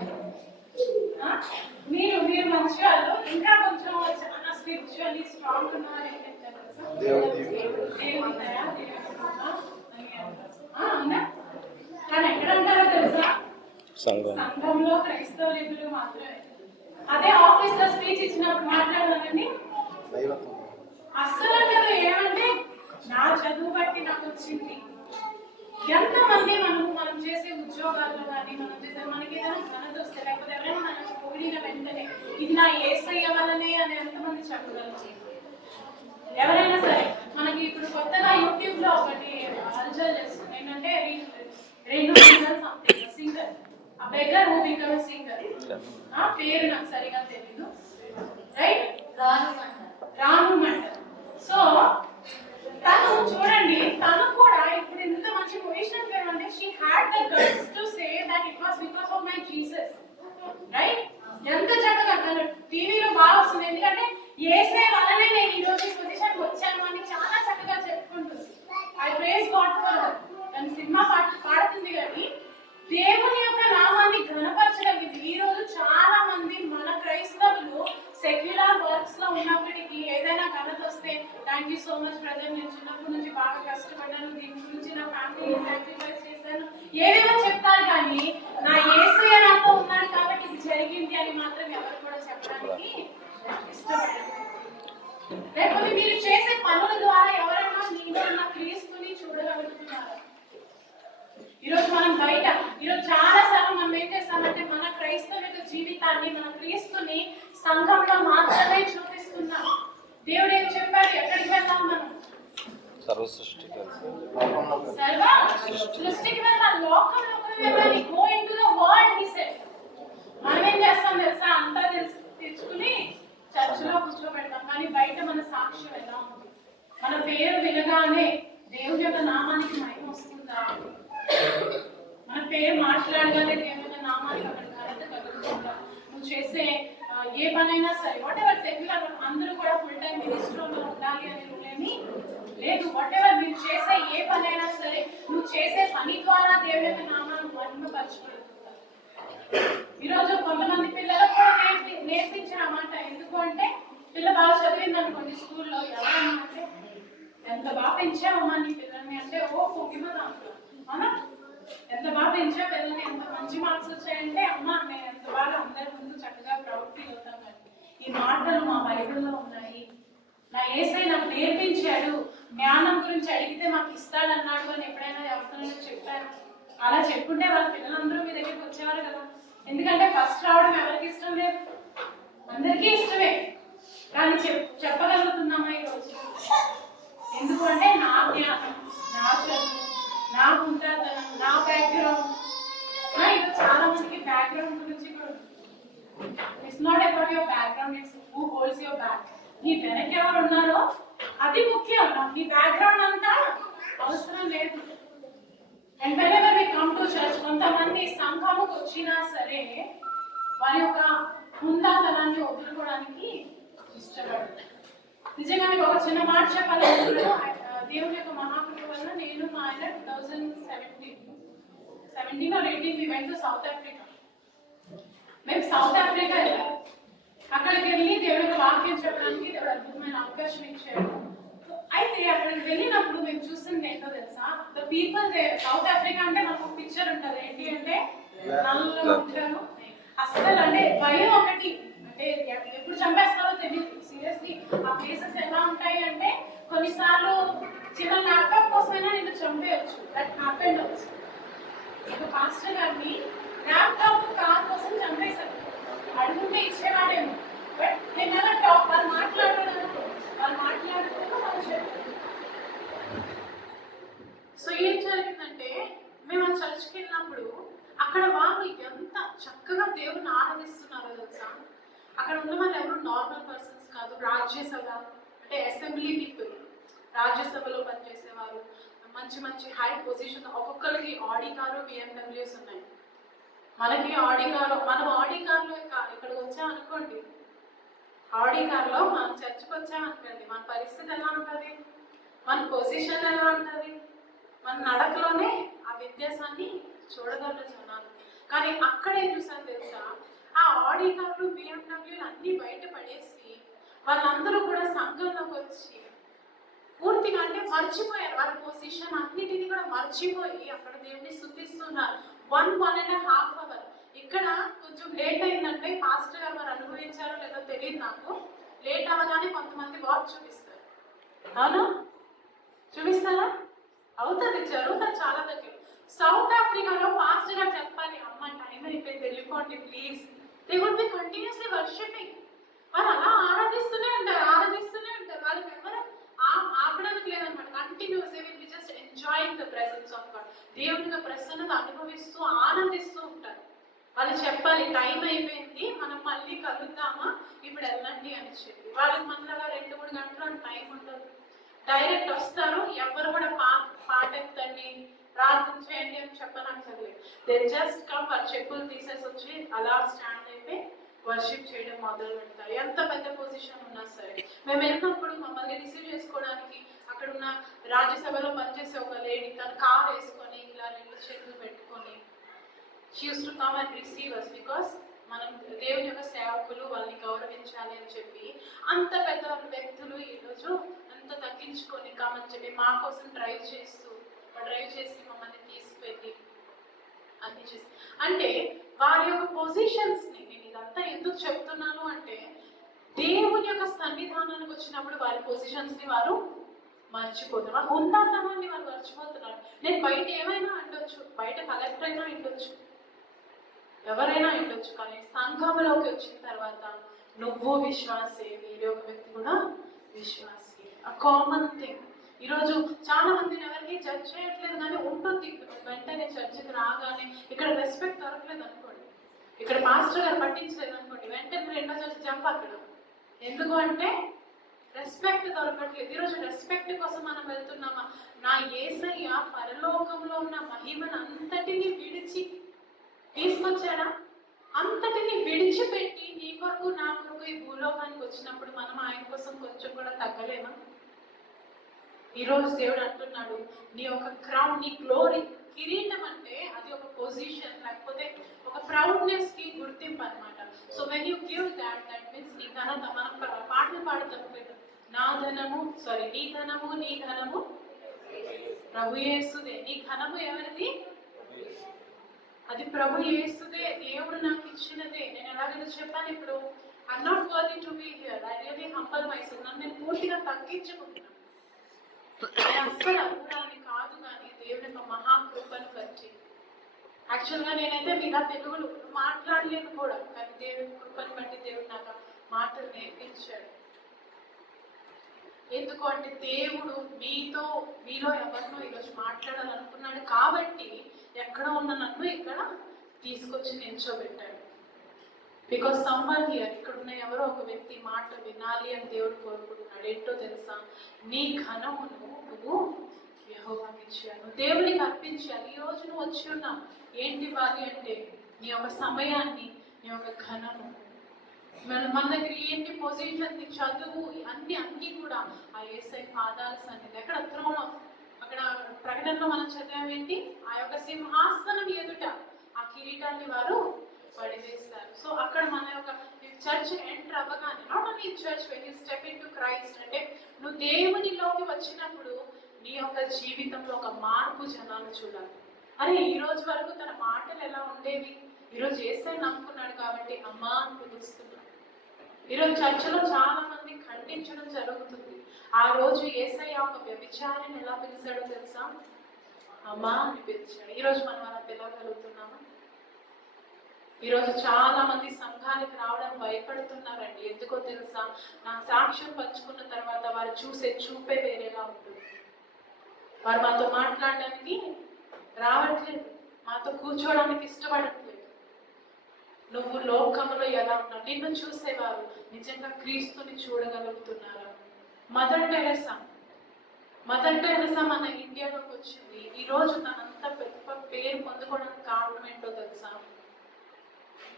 మీరు మంచి వాళ్ళు, ఇంకా కొంచెం చాలా స్పిరిచువల్లీ స్ట్రాంగ్ ఉన్నారు ఏంటంటే అవునా? కానీ ఎక్కడ ఉంటారో తెలుసా? సంఘంలో క్రైస్తవులు మాత్రమే. అదే ఆఫీస్ లో స్పీచ్ ఇచ్చినప్పుడు మాట్లాడాలండి, అస్సలు కదా ఏమంటే నా చదువు బట్టి నాకు వచ్చింది. ఎంతమంది మనం చేసే ఉద్యోగాల్లో కానీ మనం చేసే మనకి ఏదైనా ఘనత వస్తే లేకపోతే ఎవరైనా మనం పొగిడిన వెంటనే ఇది నా యేసయ్య వల్లనే అని ఎంతమంది చెప్పగలరు? ఎవరైనా సరే మనకి ఇప్పుడు కొత్తగా యూట్యూబ్ లో ఒకటి అల్జల్ చేస్తుంది ఏంటంటే రెండు సింగర్ ఆ బెగర్ హూ బికమ్ సింగర్, ఆ పేరు నాకు సరిగా తెలీదు, రైట్? రాను మంట. సో తను చూడండి, తను కూడా ఇప్పుడు ఇంత మంచి పొజిషన్ అంటే she had the guts to say that it was because of my Jesus, right? ఎంత చక్కగా తను టీవీలో బాగా వస్తుంది, ఎందుకంటే యేసే వల్లనే నేను ఈ రోజు ఈ పొజిషన్ వచ్చాను అని చాలా చక్కగా చెప్పుకుంటుంది. I praise God for her. తను సినిమా పాడుతుంది కానీ దేవుని యొక్క నామాన్ని ఘనపరచగలిగింది. ఈ రోజు చాలా మంది మన క్రైస్తవులు సెక్యులర్ వర్క్స్ లో ఉన్నప్పటికీ ఏదైనా ఘనత వస్తే thank you so much brother, నేను చిన్నప్పటి నుంచి బాగా కష్టపడ్డాను, దీని గురించి నా ఫ్యామిలీని సాక్రిఫైస్ చేశాను, ఏవేవో చెప్తారు కానీ నా యేసయ్య నాతో ఉన్నాడు కాబట్టి ఇది జరిగింది అని మాత్రం ఎవరు కూడా చెప్పడానికి ఇష్టపడరు. లేకపోతే మీరు చేసే పనుల ద్వారా ఎవరైనా మీలో ఉన్న క్రీస్తుని చూడగలుగుతున్నారు. ఈరోజు మనం బయట ఈరోజు చాలా సార్లు మనం ఏం చేస్తామంటే మన క్రైస్తవ జీవితాన్ని మన క్రీస్తుని సంఘంలో మాత్రమే చూపిస్తున్నాం. దేవుడు ఏం చెప్పాడు? ఎక్కడికి వెళ్తాం మనం? సర్వ సృష్టికి వెళ్ళాలి, లోకంలోకి వెళ్ళాలి. Go into the world he said. మనం ఏం చేస్తాం తెలుసా? అంతా తెచ్చుకుని చర్చిలో కూర్చోబెడతాం, కానీ బయట మన సాక్ష్యం ఎలా ఉంది? మన పేరు వినగానే దేవుని యొక్క నామానికి మహిమ వస్తుందా? మన పేరు మాట్లాడగానే దేవుని యొక్క నామానికి అక్కడ ఘనత కలుగుతుందా? నువ్వు చేసే ఏ పనైనా సరే వాట్ ఎవర్ సెక్యులర్ అందరూ కూడా ఫుల్ టైం మినిస్ట్రీలో ఉండాలి అని రూలేమి లేదు. వాట్ ఎవర్ మీరు చేసే ఏ పనైనా సరే నువ్వు చేసే పని ద్వారా దేవుని యొక్క నామాన్ని మహిమపరచగలుగుతుందా? ఈరోజు కొంతమంది పిల్లలకు కూడా నేర్పించిన మాట. ఎందుకు అంటే పిల్ల బాగా చదివింది అనుకోండి స్కూల్లో, ఎలా అంటే ఎంత బాగా పెంచావమ్మా నీ పిల్లల్ని అంటే ఓ పొగిమదా అవునా, ఎంత బాగా పెంచా పిల్లల్ని, ఎంత మంచి మార్క్స్ వచ్చాయంటే అమ్మ నేను ఎంత బాగా అందరి ముందు చక్కగా ప్రౌడ్ ఫీల్ అవుతాం. ఈ మాటలు మా బైబిల్లో ఉన్నాయి, నా యేసయ్య నాకు నేర్పించాడు, జ్ఞానం గురించి అడిగితే మాకు ఇస్తాడన్నాడు అని ఎప్పుడైనా ఎవరితో చెప్పారు? అలా చెప్పుకుంటే వాళ్ళ పిల్లలందరూ మీ దగ్గరికి వచ్చేవారు కదా. ఎందుకంటే ఫస్ట్ రావడం ఎవరికి ఇష్టం లేదు? అందరికీ ఇష్టమే, కానీ చెప్పగలుగుతున్నామా ఈరోజు? ఎందుకంటే నా జ్ఞానం, నా చదువు, నా ఉంటాదనం, నా బ్యాక్గ్రౌండ్. ఇది చాలా మందికి బ్యాక్గ్రౌండ్ గురించి కూడా it's not about your background, it's who holds your back. నీ వెనక ఎవరు ఉన్నారో అది ముఖ్యం, నీ బ్యాక్గ్రౌండ్ అంతా అవసరం లేదు. And whenever we come to church, కొంతమంది సంఘముకు వచ్చినా సరే వారి యొక్క హుందాతనాన్ని వదులుకోవడానికి ఇష్టపడతారు. నిజంగా మీకు ఒక చిన్న మాట చెప్పాలంటే దేవుని యొక్క మహాకృప వల్ల నేను మా ఆయన 2017 or 18 we went to South Africa. మేము సౌత్ ఆఫ్రికా వెళ్ళాం. అక్కడికి వెళ్ళి దేవుడి యొక్క వాక్యం చెప్పడానికి దేవుడు అద్భుతమైన అవకాశం ఇచ్చాడు. అయితే అక్కడికి వెళ్ళినప్పుడు మేము చూస్తుంది ఏంటో తెలుసా? ద పీపుల్ సౌత్ ఆఫ్రికా అంటే మనకు పిక్చర్ ఉంటుంది ఏంటి అంటే నల్లగా ఉంటారు, అస్సలు అంటే భయం ఒకటి, అంటే ఎప్పుడు చంపేస్తారో తెలియదు. సీరియస్లీ ఆ ప్లేసెస్ ఎలా ఉంటాయి అంటే కొన్నిసార్లు చిన్న ల్యాప్టాప్ కోసమైనా నేను చంపేయచ్చు. That happened also. ఒక పాస్టర్ గారిని ల్యాప్టాప్ కార్ కోసం చంపేశారు. అడుగుంటే ఇచ్చేవాడేమో, బట్ నేను అలా టాప్ వాళ్ళు మాట్లాడుతూ వాళ్ళు చెప్పారు. సో ఏం జరిగిందంటే మేము ఆ చర్చ్కి వెళ్ళినప్పుడు అక్కడ వాళ్ళు ఎంత చక్కగా దేవుని ఆరాధిస్తున్నారో తెలుసా? అక్కడ ఉన్న వాళ్ళు ఎవరు నార్మల్ పర్సన్స్ కాదు, రాజ్యసభ అంటే అసెంబ్లీ పీపుల్, రాజ్యసభలో పనిచేసేవారు, మంచి మంచి హై పొజిషన్. ఒక్కొక్కరికి ఆడి కారు, బిఎండబ్ల్యూస్ ఉన్నాయి. మనకి ఆడి కారు, మనం ఆడి కారులో ఇక్కడికి వచ్చామనుకోండి, ఆడి కారులో మనం చర్చికి వచ్చామనుకోండి, మన పరిస్థితి ఎలా ఉంటుంది, మన పొజిషన్ ఎలా ఉంటుంది, మన నడకలోనే ఆ వ్యత్యాసాన్ని చూడగలరు జనాలు. కానీ అక్కడే చూసాను తెలుసా, ఆ ఆడి కార్లు, బిఎండబ్ల్యూలు అన్ని బయట పడేసి వాళ్ళందరూ కూడా సంఘంలోకి వచ్చి పూర్తిగా అంటే మర్చిపోయారు. వాళ్ళ పొజిషన్ అన్నిటిని కూడా మర్చిపోయి అక్కడ దేవుని స్తుతిస్తున్నారు. 1.5 hours. ఇక్కడ కొంచెం లేట్ అయిందంటే పాస్టర్ గారు మరి అనుభవించారో లేదో తెలియదు నాకు. లేట్ అవ్వగానే కొంతమంది వాచ్ చూపిస్తారు. అవునా? చూపిస్తారా? అవుతుంది, జరుగుతుంది చాలా దగ్గర. సౌత్ ఆఫ్రికాలో ఫాస్ట్ గా చెప్పాలి, అమ్మ టైం అయిపోయింది వెళ్ళిపోండి please. They would be continuously worshipping. వాళ్ళు అలా ఆరాధిస్తూనే ఉంటారు. వాళ్ళకి ఎవరు ఆపడానికి లేదన్నమాట. Continuous they will be just enjoying the presence of God. దేవుని యొక్క ప్రసన్నత అనుభవిస్తూ ఆనందిస్తూ ఉంటారు. వాళ్ళు చెప్పాలి టైం అయిపోయింది, మనం మళ్ళీ కలుద్దామా, ఇప్పుడు వెళ్ళండి అని చెప్పి. వాళ్ళకి మనలాగా 2-3 గంటలు టైం ఉండదు. డైరెక్ట్ వస్తారు. ఎవరు కూడా పాటెత్తండి ప్రార్థన చేయండి అని చెప్పనక్కర్లేదు. దే జస్ట్ కమ్, వాళ్ళ చెప్పులు తీసేసి వచ్చి అలా స్టాండ్ అయిపోయి వర్షిప్ చేయడం మొదలు పెడతారు. ఎంత పెద్ద పొజిషన్ ఉన్నా సరే. మేము వెళ్ళినప్పుడు మమ్మల్ని రిసీవ్ చేసుకోవడానికి అక్కడ ఉన్న రాజ్యసభలో పనిచేసే ఒక లేడీ తన కార్ వేసుకొని ఇలా 2 చేతులు పెట్టుకొని she used to come and receive us because మనం దేవుని యొక్క సేవకులు, వాళ్ళని గౌరవించాలి అని చెప్పి అంత పెద్ద వ్యక్తులు ఈరోజు అంత తగ్గించుకొని కామని చెప్పి మా కోసం డ్రైవ్ చేసి మమ్మల్ని తీసుకెళ్ళి అన్ని చేసి, అంటే వారి యొక్క పొజిషన్స్ ని నేను ఇదంతా ఎందుకు చెప్తున్నాను అంటే దేవుని యొక్క సన్నిధానానికి వచ్చినప్పుడు వారి పొజిషన్స్ ని వారు మర్చిపోతున్నారు. ఉన్నతనాన్ని వారు మర్చిపోతున్నారు. నేను బయట ఏమైనా అండొచ్చు, బయట కలెక్టర్ అయినా ఉండొచ్చు, ఎవరైనా ఉండొచ్చు, కానీ సంఘంలోకి వచ్చిన తర్వాత నువ్వు విశ్వాసే, వేరే ఒక వ్యక్తి కూడా విశ్వాసే. ఆ కామన్ థింగ్. ఈరోజు చాలా మందిని ఎవరికి జడ్జ్ చేయట్లేదు, కానీ ఉంటుంది. వెంటనే చర్చికి రాగానే ఇక్కడ రెస్పెక్ట్ దొరకలేదు అనుకోండి, ఇక్కడ మాస్టర్ గారు పట్టించలేదు అనుకోండి, వెంటనే రెండో చర్చి జంప్ అక్కడ. ఎందుకు అంటే రెస్పెక్ట్ దొరకట్లేదు. ఈరోజు రెస్పెక్ట్ కోసం మనం వెళ్తున్నామా? నా యేసయ్య పరలోకంలో ఉన్న మహిమను అంతటిని విడిచి తీసుకొచ్చాడా? అంతటిని విడిచిపెట్టి నీ కొరకు నా కొరకు ఈ భూలోకానికి వచ్చినప్పుడు మనం ఆయన కోసం కొంచెం కూడా తగ్గలేమా? ఈరోజు దేవుడు అంటున్నాడు, నీ ఒక క్రౌన్, నీ గ్లోరీ, కిరీటం అంటే అది ఒక పొజిషన్, లేకపోతే ఒక ప్రౌడ్నెస్ కి గుర్తింపు అనమాట. So when you give that means నీ ఘనత. మనం పాటలు పాడతాం కదా, నీ ఘనము ప్రభు యేసుదే. నీ ఘనము ఎవరిది? అది ప్రభు యేసుదే, దేవుడు నాకు ఇచ్చినదే. నేను ఎలాగైనా చెప్పాను ఇప్పుడు, I'm not worthy to be here, I really humble myself. నన్ను నేను పూర్తిగా తగ్గించుకుంటున్నాను. నేను అస్సలు అభివృద్ధాన్ని కాదు, కానీ దేవుని యొక్క మహాకృపను బట్టి. యాక్చువల్గా నేనైతే మీలా తెలుగులో మాట్లాడలేను కూడా, కానీ దేవుని కృపను బట్టి దేవుడు నాకు మాటలు నేర్పించాడు. ఎందుకు అంటే దేవుడు మీలో ఎవరినో ఈరోజు మాట్లాడాలనుకున్నాడు కాబట్టి ఎక్కడ ఉన్న నన్ను ఇక్కడ తీసుకొచ్చి నిల్చోబెట్టాడు. బికాస్ సమ్వన్ హియర్, ఇక్కడ ఉన్న ఎవరో ఒక వ్యక్తి మాట వినాలి అని దేవుడు కోరుకుంటున్నాడు. ఏంటో తెలుసా? నీ ఘనమును నువ్వు యెహోవాకి ఇచ్చాను, దేవునికి అర్పించాలి. ఈ రోజు నువ్వు వచ్చి ఉన్నావు, ఏంటి ఇవ్వాలి అంటే నీ యొక్క సమయాన్ని, నీ యొక్క ఘనము. మన దగ్గర ఏంటి పొజిషన్, చదువు, అన్ని కూడా ఆ యేసయ్య పాదాల సన్నిధి. అక్కడ త్రోణం, అక్కడ ప్రకటనలో మనం చదివామేంటి? ఆ యొక్క సింహాసనం ఎదుట ఆ కిరీటాన్ని వారు పడివేస్తారు. సో అక్కడ మన యొక్క చర్చ్ ఎంటర్ అవ్వగానే, not only church, when you step in to Christ, అంటే నువ్వు దేవునిలోకి వచ్చినప్పుడు నీ యొక్క జీవితంలో ఒక మార్పు జనాలు చూడాలి. అరే ఈ రోజు వరకు తన మాటలు ఎలా ఉండేవి, ఈరోజు యేసయ్య నమ్ముకున్నాడు కాబట్టి అమ్మా అని పిలుస్తున్నాడు. ఈరోజు చర్చలో చాలా మంది ఖండించడం జరుగుతుంది. ఆ రోజు యేసయ్య ఒక వ్యభిచారిని ఎలా పిలిచాడో తెలుసా? అమ్మా అని పిలిచాడు. ఈరోజు మనం అలా పిలవగలుగుతున్నామా? ఈరోజు చాలా మంది సంఘానికి రావడం భయపడుతున్నారండి. ఎందుకో తెలుసా? నా సాక్ష్యం పంచుకున్న తర్వాత వారు చూసే చూపే వేరేలా ఉంటుంది. వారు మాతో మాట్లాడడానికి రావట్లేదు, మాతో కూర్చోవడానికి ఇష్టపడట్లేదు. నువ్వు లోకంలో ఎలా ఉన్నావు, నిన్ను చూసేవారు నిజంగా క్రీస్తుని చూడగలుగుతున్నారా? మదర్ టెరెసా మన ఇండియాలోకి వచ్చింది. ఈరోజు తనంత పెద్ద పేరు పొందుకోవడానికి కారణం ఏంటో తెలుసా?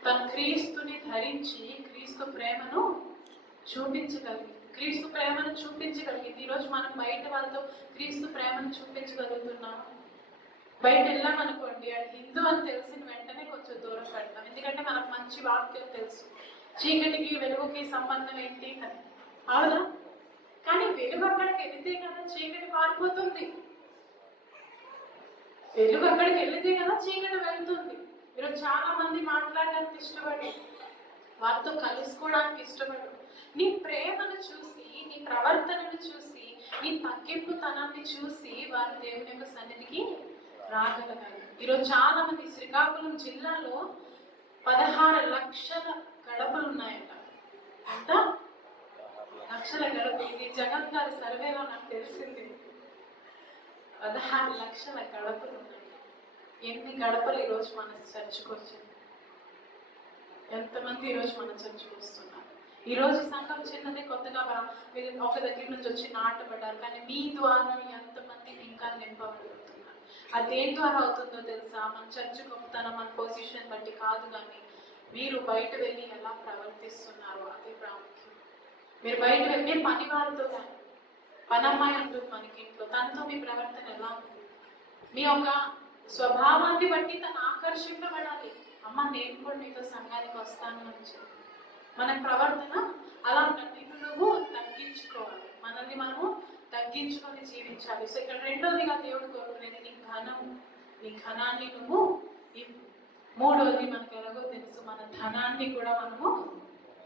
తను క్రీస్తుని ధరించి క్రీస్తు ప్రేమను చూపించగలిగింది. ఈరోజు మనం బయట వాళ్ళతో క్రీస్తు ప్రేమను చూపించగలుగుతున్నాము. బయట వెళ్ళామనుకోండి, అది హిందూ అని తెలిసిన వెంటనే కొంచెం దూరం పెడతాం, ఎందుకంటే మనకు మంచి వాక్యం తెలుసు. చీకటికి వెలుగుకి సంబంధం ఏంటి అని, అవునా? కానీ వెలుగు అక్కడికి వెళితే కదా చీకటి పారిపోతుంది. వెలుగు అక్కడికి వెళితే కదా చీకటి వెళ్తుంది. ఈరోజు చాలా మంది మాట్లాడడానికి ఇష్టపడి, వారితో కలుసుకోవడానికి ఇష్టపడు, నీ ప్రేమను చూసి, నీ ప్రవర్తనను చూసి, నీ తగ్గింపుతనాన్ని చూసి వారు దేవుని యొక్క సన్నిధికి రాగలగాలి. ఈరోజు చాలా మంది శ్రీకాకుళం జిల్లాలో 16 లక్షల గడపలు ఉన్నాయంట. ఎంత? లక్షల గడప. ఇది జగన్ గారి సర్వేలో నాకు తెలిసింది. 16 లక్షల గడపలు ఉన్నాయి. ఎన్ని గడపలు ఈరోజు మన చర్చకు వచ్చింది? ఎంతమంది ఈరోజు మన చర్చకు వస్తున్నారు? ఈరోజు సంఘం చిన్నదే, కొత్తగా మీరు ఒక దగ్గర నుంచి వచ్చి నాటబడ్డారు, కానీ మీ ద్వారా ఎంతమంది ఇంకా నింపబడుతున్నారు? అది దేని ద్వారా అవుతుందో తెలుసా? మన చర్చ గొప్పతనం, మన పొజిషన్ బట్టి కాదు, కానీ మీరు బయట వెళ్ళి ఎలా ప్రవర్తిస్తున్నారు అది ప్రాముఖ్యం. మీరు బయట వెళ్ళి పని వారితో, కానీ పనమ్మాయి ఉంటుంది మనకి ఇంట్లో, తనతో మీ ప్రవర్తన ఎలా ఉంది? మీ యొక్క స్వభావాన్ని బట్టి తను ఆకర్షింపబడాలి. అమ్మ నేను కూడా నీతో సంఘానికి వస్తాను అని చెప్పి మన ప్రవర్తన అలా ఉంటుంది. నువ్వు తగ్గించుకోవాలి, మనల్ని మనము తగ్గించుకొని జీవించాలి. సో ఇక్కడ రెండోదిగా దేవుడు కోరుకునేది నీ ఘనము, నీ ఘనాన్ని నువ్వు. మూడోది మనకు ఎలాగో తెలుసు, మన ధనాన్ని కూడా మనము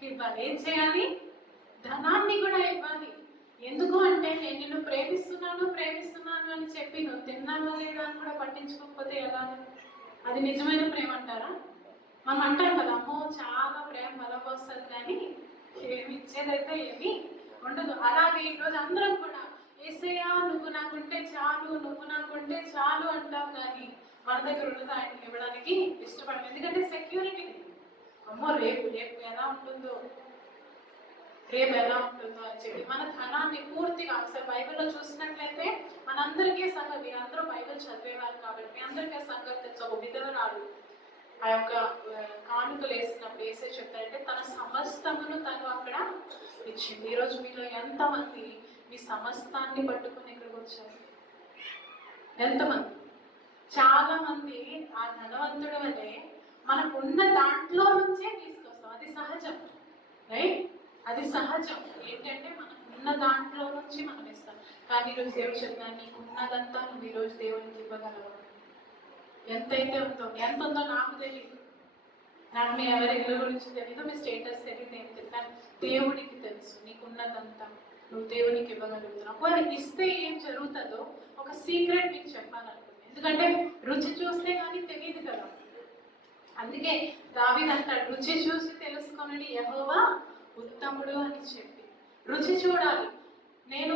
ఇవ్వాలి. ఏం చేయాలి? ధనాన్ని కూడా ఇవ్వాలి. ఎందుకు అంటే నేను నిన్ను ప్రేమిస్తున్నాను అని చెప్పి నువ్వు తిన్నావా లేదా అని కూడా పట్టించుకోకపోతే ఎలా? అది నిజమైన ప్రేమ అంటారా? మనం అంటాం కదా, అమ్మో చాలా ప్రేమ బలం వస్తుంది, కానీ ఏమి ఇచ్చేదైతే ఏమి ఉండదు. అలాగే ఈరోజు అందరం కూడా యేసయ్యా నువ్వు నాకుంటే చాలు, నువ్వు నాకుంటే చాలు అంటాం, కానీ మన దగ్గర ఉన్నది ఆయనకి ఇవ్వడానికి ఇష్టపడము. ఎందుకంటే సెక్యూరిటీ. అమ్మో రేపు ఎలా ఉంటుందో, రేపు ఎలా ఉంటుందో అని చెప్పి మన ధనాన్ని పూర్తిగా అసలు బైబిల్లో చూసినట్లయితే మనందరికీ సంఘం, మీరందరూ బైబిల్ చదివేవారు కాబట్టి మీ అందరికీ సంఘం తెలుసు. ఒక విధవరాలు ఆ యొక్క కానుకలు వేసినప్పుడు వేసే చెప్తారంటే తన సమస్తమును తను అక్కడ ఇచ్చింది. ఈరోజు మీలో ఎంతమంది మీ సమస్తాన్ని పట్టుకుని ఇక్కడికి వచ్చారు? ఎంతమంది? చాలా మంది ఆ ధనవంతుడి వల్లే మనకున్న దాంట్లో నుంచే తీసుకొస్తాం. అది సహజం, రైట్? అది సహజం. ఏంటంటే మనకు ఉన్న దాంట్లో నుంచి మనం ఇస్తాం. కానీ ఈరోజు దేవుడు చెప్తాను, నీకు ఉన్నదంతా నువ్వు ఈరోజు దేవునికి ఇవ్వగలవు. ఎంతైతే ఉందో, ఎంత ఉందో నాకు తెలియదు, నాకు మీ ఎవరి ఇల్లు గురించి తెలియదు, మీ స్టేటస్ తెలియదు, ఏం తెలియదు, కానీ దేవుడికి తెలుసు. నీకున్నదంతా నువ్వు దేవునికి ఇవ్వగలుగుతున్నావు. ఒకవేళ ఇస్తే ఏం జరుగుతుందో ఒక సీక్రెట్ మీకు చెప్పాలనుకుంది. ఎందుకంటే రుచి చూస్తే కానీ తెలియదు కదా. అందుకే దావీదు అంటాడు, రుచి చూసి తెలుసుకొనుడి యెహోవా ఉత్తముడు అని చెప్పి. రుచి చూడాలి. నేను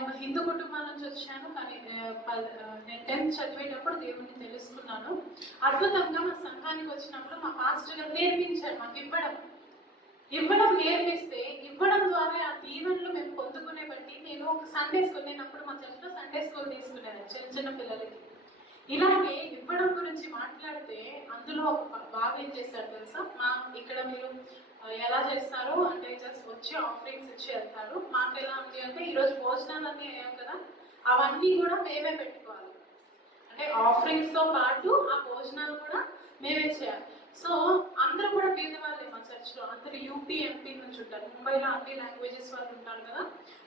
ఒక హిందూ కుటుంబం నుంచి వచ్చాను, కానీ నేను 10th చదివేటప్పుడు దేవుణ్ణి తెలుసుకున్నాను. అద్భుతంగా మా సంఘానికి వచ్చినప్పుడు మా పాస్టర్ గారు నేర్పించారు మాకు ఇవ్వడం నేర్పిస్తే, ఇవ్వడం ద్వారా ఆ దీవెనలు మేము పొందుకునే బట్టి నేను ఒక సండే స్కూల్, నేను అప్పుడు మా చర్చిలో సండే స్కూల్ తీసుకునేది చిన్న పిల్లలకి. ఇలాగే ఇవ్వడం గురించి మాట్లాడితే అందులో ఒక బాగా ఏం చేస్తారు తెలుసా? ఇక్కడ మీరు ఎలా చేస్తారు అంటే జస్ట్ వచ్చి ఆఫరింగ్స్ ఇచ్చి వెళ్తారు. మాకు ఎలా ఉంది అంటే ఈరోజు భోజనాలు అన్నీ అయ్యాం కదా, అవన్నీ కూడా మేమే పెట్టుకోవాలి. అంటే ఆఫరింగ్స్తో పాటు ఆ భోజనాలు కూడా మేమే చేయాలి. సో అందరూ కూడా పేదవాళ్ళే మా చర్చ్లో. అందరూ యూపీ ఎంపీ నుంచి ఉంటారు. ముంబైలో అన్ని లాంగ్వేజెస్ వాళ్ళు ఉంటారు కదా.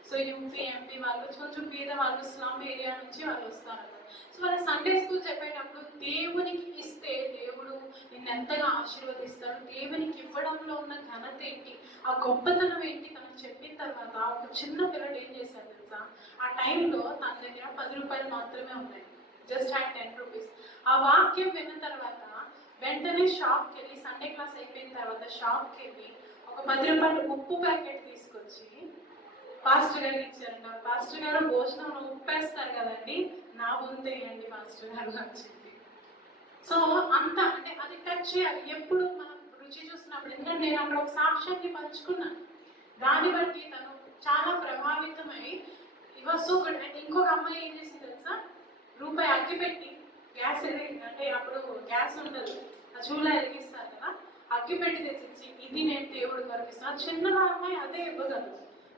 సో యూపీ ఎంపీ వాళ్ళు కొంచెం పేదవాళ్ళు, స్లమ్ ఏరియా నుంచి వాళ్ళు వస్తారు. సో వాళ్ళ సండే స్కూల్ చెప్పేటప్పుడు దేవునికి ఇస్తే దేవుడు నిన్ను ఎంతగా ఆశీర్వదిస్తాడు, దేవునికి ఇవ్వడంలో ఉన్న ఘనత ఏంటి, ఆ గొప్పతనం ఏంటి తనకు చెప్పిన తర్వాత ఒక చిన్న పిల్లడు ఏం చేశాడు తెలుసా? ఆ టైంలో తన దగ్గర 10 రూపాయలు మాత్రమే ఉన్నాయి. Just had 10 rupees. ఆ వాక్యం విన్న తర్వాత వెంటనే షాప్కి వెళ్ళి, సండే క్లాస్ అయిపోయిన తర్వాత షాప్కి వెళ్ళి ఒక 10 రూపాయలు ఉప్పు ప్యాకెట్ తీసుకొచ్చి పాస్టర్ గారికి ఇచ్చారంట. పాస్టర్ గారు భోజనంలో ఉప్పు వేస్తారు కదండి, నా వంతు వేయండి పాస్టర్ గారు అని చెప్పి. సో అంత అంటే అది టచ్ చేయాలి ఎప్పుడు మనం రుచి చూసినప్పుడు. ఎందుకంటే నేను అక్కడ ఒక సాక్ష్యాన్ని పంచుకున్నాను, దాన్ని బట్టి తను చాలా ప్రభావితమై సో గుడ్. అండ్ ఇంకొక అమ్మాయి ఏం చేసింది తెలుసా? రూపాయి అగ్గి పెట్టి గ్యాస్ అంటే అప్పుడు గ్యాస్ ఉండదు, ఆ చూలా వెలిగిస్తారు కదా, అగ్గి పెట్టి తెచ్చి ఇది నేను దేవుడు కనిపిస్తాను. చిన్న అమ్మాయి అదే ఇవ్వగలదు,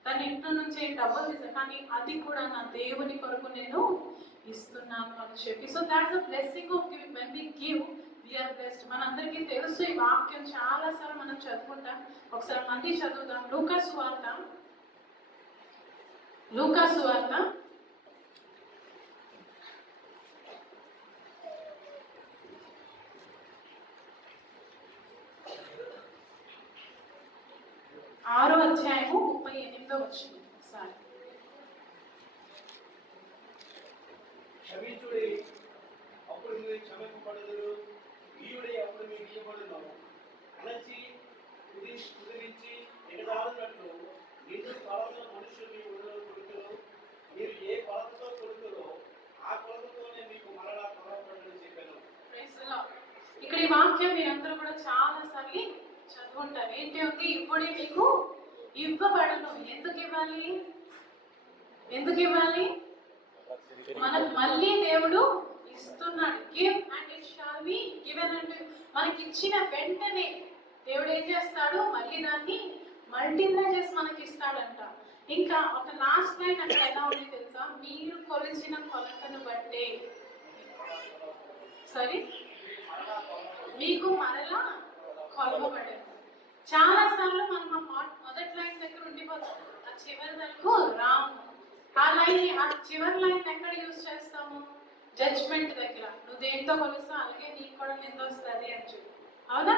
తన ఇంట్లో నుంచి డబ్బులు తీసాను, కానీ అది కూడా నా దేవుని కొరకు నేను ఇస్తున్నాను అని చెప్పి. So that's the blessing of giving. When we give we are blessed. మనందరికీ తెలుసు ఈ వాక్యం, చాలాసార్లు మనం చదువుకుంటాం. ఒకసారి మళ్ళీ చదువుదాం. లూకా సువార్త 6 చదువుకుంటారు. ఏంటి ఉంది? ఇప్పుడు మీకు ఇవ్వబడును. ఎందుకు ఇవ్వాలి? ఎందుకు ఇవ్వాలి? మనకు మళ్ళీ దేవుడు ఇస్తున్నాడు. Give and it shall be given అంటే మనకి ఇచ్చిన వెంటనే దేవుడు ఏం చేస్తాడు? మళ్ళీ దాన్ని మల్టిప్లై చేసి మనకి ఇస్తాడంట. ఇంకా ఒక లాస్ట్ లైన్ అక్కడ ఎలా ఉంది తెలుసా? మీరు కొలిచిన కొలతను బట్టే సారీ మీకు మరలా కొలవబడేది. చాలా సార్లు మనం మొదటి లైన్ దగ్గర ఉండిపోతాం, ఆ చివరి వరకు రాము. ఆ చివరి లైన్ ఎక్కడ యూజ్ చేస్తాము? జడ్జ్మెంట్ దగ్గర. నువ్వు దేంతో కొలుస్తావు అలాగే నీకు కూడా నింద వస్తుంది అని చెప్పి, అవునా?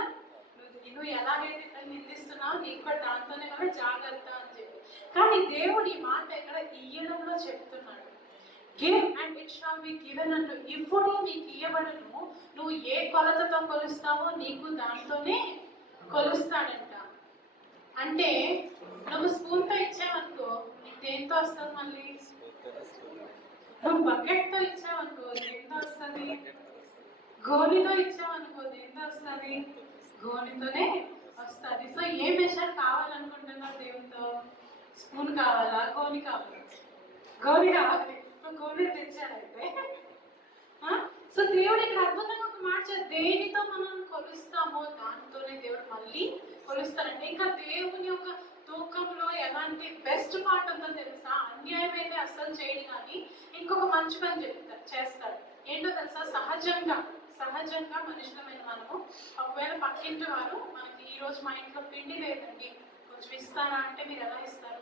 నువ్వు ఎలాగైతే ఇక్కడ నిందిస్తున్నావు నీకు కూడా దాంతోనే కూడా జాగ్రత్త అని చెప్పి. కానీ దేవుడు ఈ మాట ఎక్కడ ఇయ్యడంలో చెప్తున్నాడు. Give and it shall be given అంటూ, ఇప్పుడే నీకు ఇయ్యబడును, నువ్వు ఏ కొలతతో కొలుస్తావో నీకు దాంతోనే కొలుస్తాడంట. అంటే నువ్వు స్పూన్తో ఇచ్చావనుకో నీకు దేంతో వస్తుంది? మళ్ళీ నువ్వు బకెట్తో ఇచ్చావనుకో దేంతో వస్తుంది? గోలితో ఇచ్చావనుకో దేంతో వస్తుంది? గోలితోనే వస్తుంది. సో ఏ మెషర్ కావాలనుకుంటున్నావు దేవునితో? స్పూన్ కావాలా? గోలి కావాలా? గోలి కావాలి. సో గోలి తెచ్చాడైతే. సో దేవుడు ఇక్కడ అద్భుతంగా ఒక మాట దేనితో మనం కొలుస్తామో దానితోనే దేవుడు మళ్ళీ కొలుస్తారంటే. ఇంకా దేవుని యొక్క తూకంలో ఎలాంటి బెస్ట్ పార్ట్ ఉందో తెలుసా? అన్యాయం అయితే అస్సలు చేయడు, కానీ ఇంకొక మంచి పని చేస్తాడు. ఏంటో తెలుసా? సహజంగా మనుషులమైన మనము ఒకవేళ పక్కింటి వారు మనకి ఈ రోజు మా ఇంట్లో పిండి లేదండి కొంచెం ఇస్తారా అంటే మీరు ఎలా ఇస్తారు?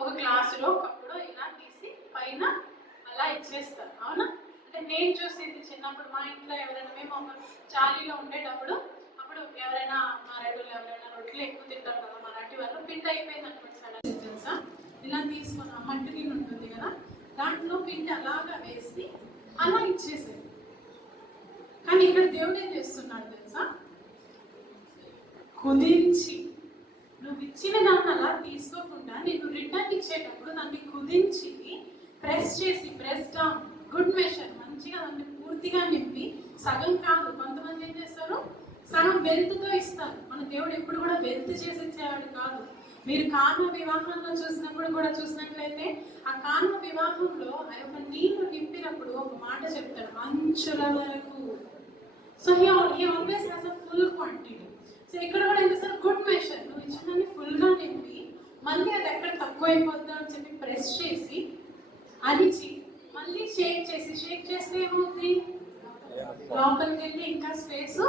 ఒక గ్లాసులో కప్పులో ఇలా తీసి పైన అలా ఇచ్చేస్తారు, అవునా? అంటే నేను చూసింది చిన్నప్పుడు మా ఇంట్లో ఎవరైనా మేము ఒక చాలీలో ఉండేటప్పుడు అప్పుడు ఎవరైనా మరాఠీలు ఎవరైనా రొట్టెలు ఎక్కువ తింటారు కదా మరాఠీ వాళ్ళు, పిండి అయిపోయింది అనుకుంటారు తెలుసా? ఇలా తీసుకొని ఆ మట్టి గిన్నె ఉంటుంది కదా దాంట్లో పిండి అలాగా వేసి అలా ఇచ్చేసేది. కానీ ఇక్కడ దేవుడు ఏం చేస్తున్నాడు తెలుసా? కుదించి నువ్వు ఇచ్చిన దాన్ని అలా తీసుకోకుండా నేను రిటర్న్ ఇచ్చేటప్పుడు దాన్ని కుదించి ప్రెస్ చేసి ప్రెస్ డౌన్ గుడ్ మెషర్ మంచిగా దాన్ని పూర్తిగా నింపి సగం కాదు. కొంతమంది ఏం చేస్తారు? సగం వెల్త్తో ఇస్తారు. మన దేవుడు ఎప్పుడు కూడా వెల్త్ చేసి ఇచ్చేవాడు కాదు. మీరు కాన్వ వివాహంలో చూసినట్లయితే ఆ కాన్వ వివాహంలో ఆ యొక్క నీళ్లు నింపినప్పుడు ఒక మాట చెప్తాడు, అంచుల వరకు. So he always has a full quantity. So ఇక్కడ కూడా ఏం చేస్తారు? గుడ్ మెషర్ నువ్వు ఇచ్చినన్ని ఫుల్గా నింపి మళ్ళీ అది ఎక్కడ తక్కువ అయిపోద్దా అని చెప్పి ప్రెస్ చేసి అరిచి మళ్ళీ షేక్ చేస్తే ఏమవుతుంది? లోపలికి వెళ్ళి ఇంకా స్పేస్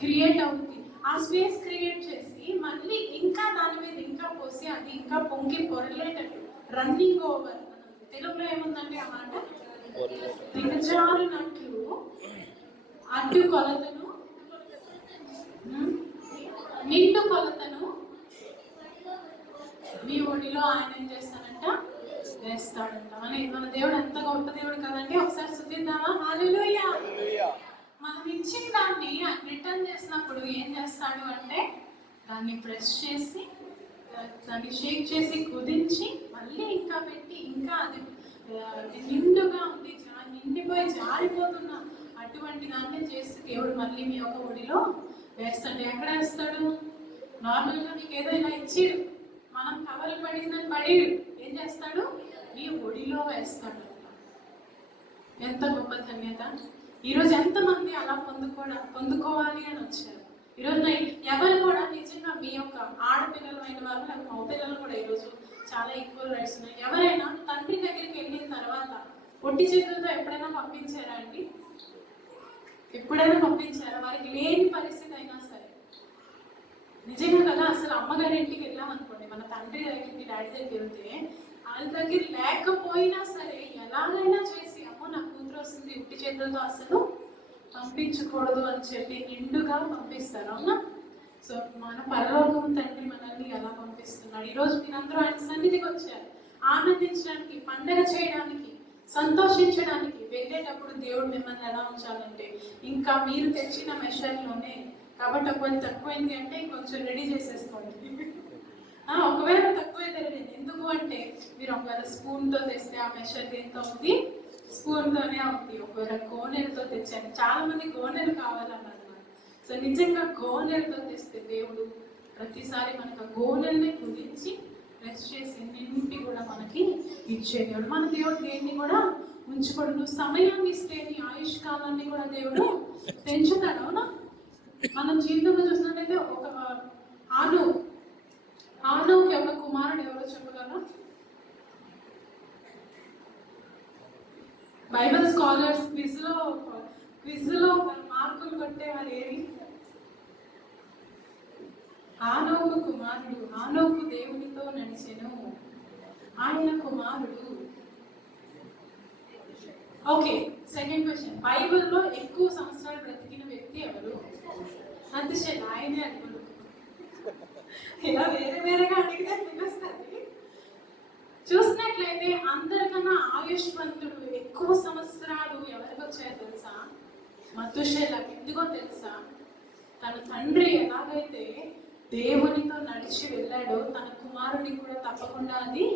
క్రియేట్ అవుతుంది. ఆ స్పేస్ క్రియేట్ చేసి మళ్ళీ ఇంకా దాని మీద ఇంకా పోసి అది ఇంకా పొంగి పొరలేటట్టు రన్నింగ్ ఓవర్. తెలుగులో ఏముందంటే ఆ మాట దిగజారునట్లు అడ్డు కొలతను నిండు కొలతను మీ ఒడిలో ఆయన ఏం చేస్తాడంట? వేస్తాడంట. మన దేవుడు ఎంత గొప్ప దేవుడు కదండి. ఒకసారి స్తుతిద్దామా? హల్లెలూయా. మనం ఇచ్చిన దాన్ని రిటర్న్ చేసినప్పుడు ఏం చేస్తాడు అంటే దాన్ని ప్రెస్ చేసి దాన్ని షేక్ చేసి కుదించి మళ్ళీ ఇంకా పెట్టి ఇంకా అది నిండుగా ఉంది నిండిపోయి జారిపోతున్న అటువంటి దాన్ని చేసి దేవుడు మళ్ళీ మీ యొక్క ఒడిలో వేస్తాడు. ఎక్కడ వేస్తాడు? నార్మల్గా మీకు ఏదైనా ఇచ్చిడు మనం కవలు పడిందని పడిడు ఏం చేస్తాడు? మీ ఒడిలో వేస్తాడు. ఎంత గొప్ప ధన్యత. ఈరోజు ఎంతమంది అలా పొందుకోవాలి అని వచ్చారు. ఈరోజు ఎవరు కూడా నిజంగా మీ యొక్క ఆడపిల్లలు అయిన వారు లేకపోతే మగ పిల్లలు కూడా ఈరోజు చాలా ఈక్వల్ రైట్స్ ఉన్నాయి. ఎవరైనా తండ్రి దగ్గరికి వెళ్ళిన తర్వాత ఒట్టి చేతులతో ఎప్పుడైనా పంపించారా అండి? ఎప్పుడైనా పంపించారా? వారికి లేని పరిస్థితి అయినా సరే నిజంగా కదా. అసలు అమ్మగారి ఇంటికి వెళ్ళాం అనుకోండి, మన తండ్రి దగ్గరికి డాడీ దగ్గరికి వెళ్తే వాళ్ళ దగ్గర లేకపోయినా సరే ఎలాగైనా చేసి అమ్మో నా కూతురు వస్తుంది ఉట్టి చేతులతో అసలు పంపించకూడదు అని చెప్పి నిండుగా పంపిస్తారు, అవునా? సో మన పరలోకం తండ్రి మనల్ని ఎలా పంపిస్తున్నాడు. ఈరోజు మీరందరూ ఆయన సన్నిధికి వచ్చారు ఆనందించడానికి, పండగ చేయడానికి, సంతోషించడానికి. వెళ్ళేటప్పుడు దేవుడు మిమ్మల్ని ఎలా ఉంచాలంటే ఇంకా మీరు తెచ్చిన మెషర్లోనే. కాబట్టి ఒకవేళ తక్కువైంది అంటే కొంచెం రెడీ చేసేసుకోండి. ఒకవేళ తక్కువైతే రెడీ. ఎందుకు అంటే మీరు ఒకవేళ స్పూన్తో తెస్తే ఆ మెషర్ దేంతో ఉంది? స్పూన్తోనే ఉంది. ఒకవేళ గోనెలతో తెచ్చాను, చాలా మంది గోనెలు కావాలన్నారు. సో నిజంగా గోనెలతో తెస్తే దేవుడు ప్రతిసారి మనకు ఆ గోనెల్ని కుదించి రెస్ట్ చేసి నింపి కూడా మనకి ఇచ్చే దేవుడు. మన దేవుడు దేన్ని కూడా ఉంచుకోడు. నువ్వు సమయాన్ని ఇస్తే నీ ఆయుష్ కాలాన్ని కూడా దేవుడు పెంచుతాడు. అవునా? మనం జీవితంలో చూసినట్టయితే ఒక ఆనోకి ఒక కుమారుడు ఎవరో చెప్పగలరా? బైబిల్ స్కాలర్స్ క్విజ్లో మార్కులు కొట్టేవారు ఏమి? ఆనోకు కుమారుడు. ఆనోకు దేవునితో నడిచెను, ఆయన కుమారుడు. Okay, second question. బైబిల్లో ఎక్కువ సంవత్సరాలు బ్రతికిన వ్యక్తి ఎవరు? అంతేశాడు ఆయనే అడుగుడు. ఇలా వేరేగా అడిగితే తెలుస్తుంది. చూసినట్లయితే అందరికన్నా ఆయుష్వంతుడు ఎక్కువ సంవత్సరాలు ఎవరికి వచ్చాయో తెలుసా? మతుషేలకు. ఎందుకో తెలుసా? తన తండ్రి ఎలాగైతే దేవునితో నడిచి వెళ్ళాడో తన కుమారుడికి కూడా తప్పకుండా అది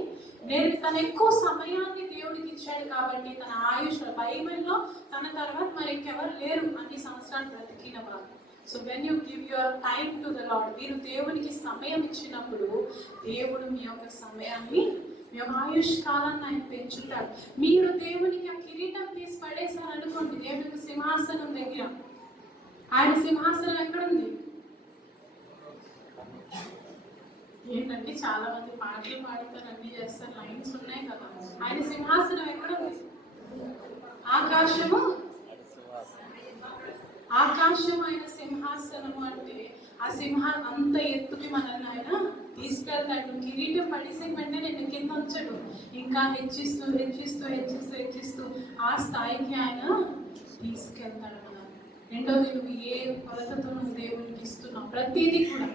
తన ఎక్కువ సమయాన్ని దేవుడికి ఇచ్చాడు కాబట్టి తన ఆయుష్ బైబిల్లో తన తర్వాత మరి ఇంకెవరు లేరు అన్ని సంవత్సరాలు బ్రతికిన వారు. So when you give your time to the lord, మీరు దేవునికి సమయం ఇచ్చినప్పుడు దేవుడు మీ యొక్క సమయాన్ని, మీ యొక్క ఆయుష్ కాలాన్ని ఆయన పెంచుతాడు. మీరు దేవునికి ఆ కిరీటం తీసి పడేసారు అనుకోండి, దేవునికి సింహాసనం దగ్గర. ఆయన సింహాసనం ఎక్కడుంది? ఏంటంటే చాలా మంది పాటలు పాడుతారు, అన్ని చేస్తారు, లైన్స్ ఉన్నాయి కదా. ఆయన సింహాసనం ఎక్కడుంది? ఆకాశం ఆయన సింహాసనము. అంటే ఆ అంత ఎత్తుకి మనల్ని ఆయన తీసుకెళ్తాడు. కిరీటం పడేసే వెంటనే నేను కింద ఉంచడు, ఇంకా హెచ్చిస్తూ హెచ్చిస్తూ హెచ్చిస్తూ హెచ్చిస్తూ ఆ స్థాయికి ఆయన తీసుకెళ్తాడు మనం. రెండోది, నువ్వు ఏ కొలతతో నువ్వు దేవునికి ఇస్తున్నావు, ప్రతిదీ కూడా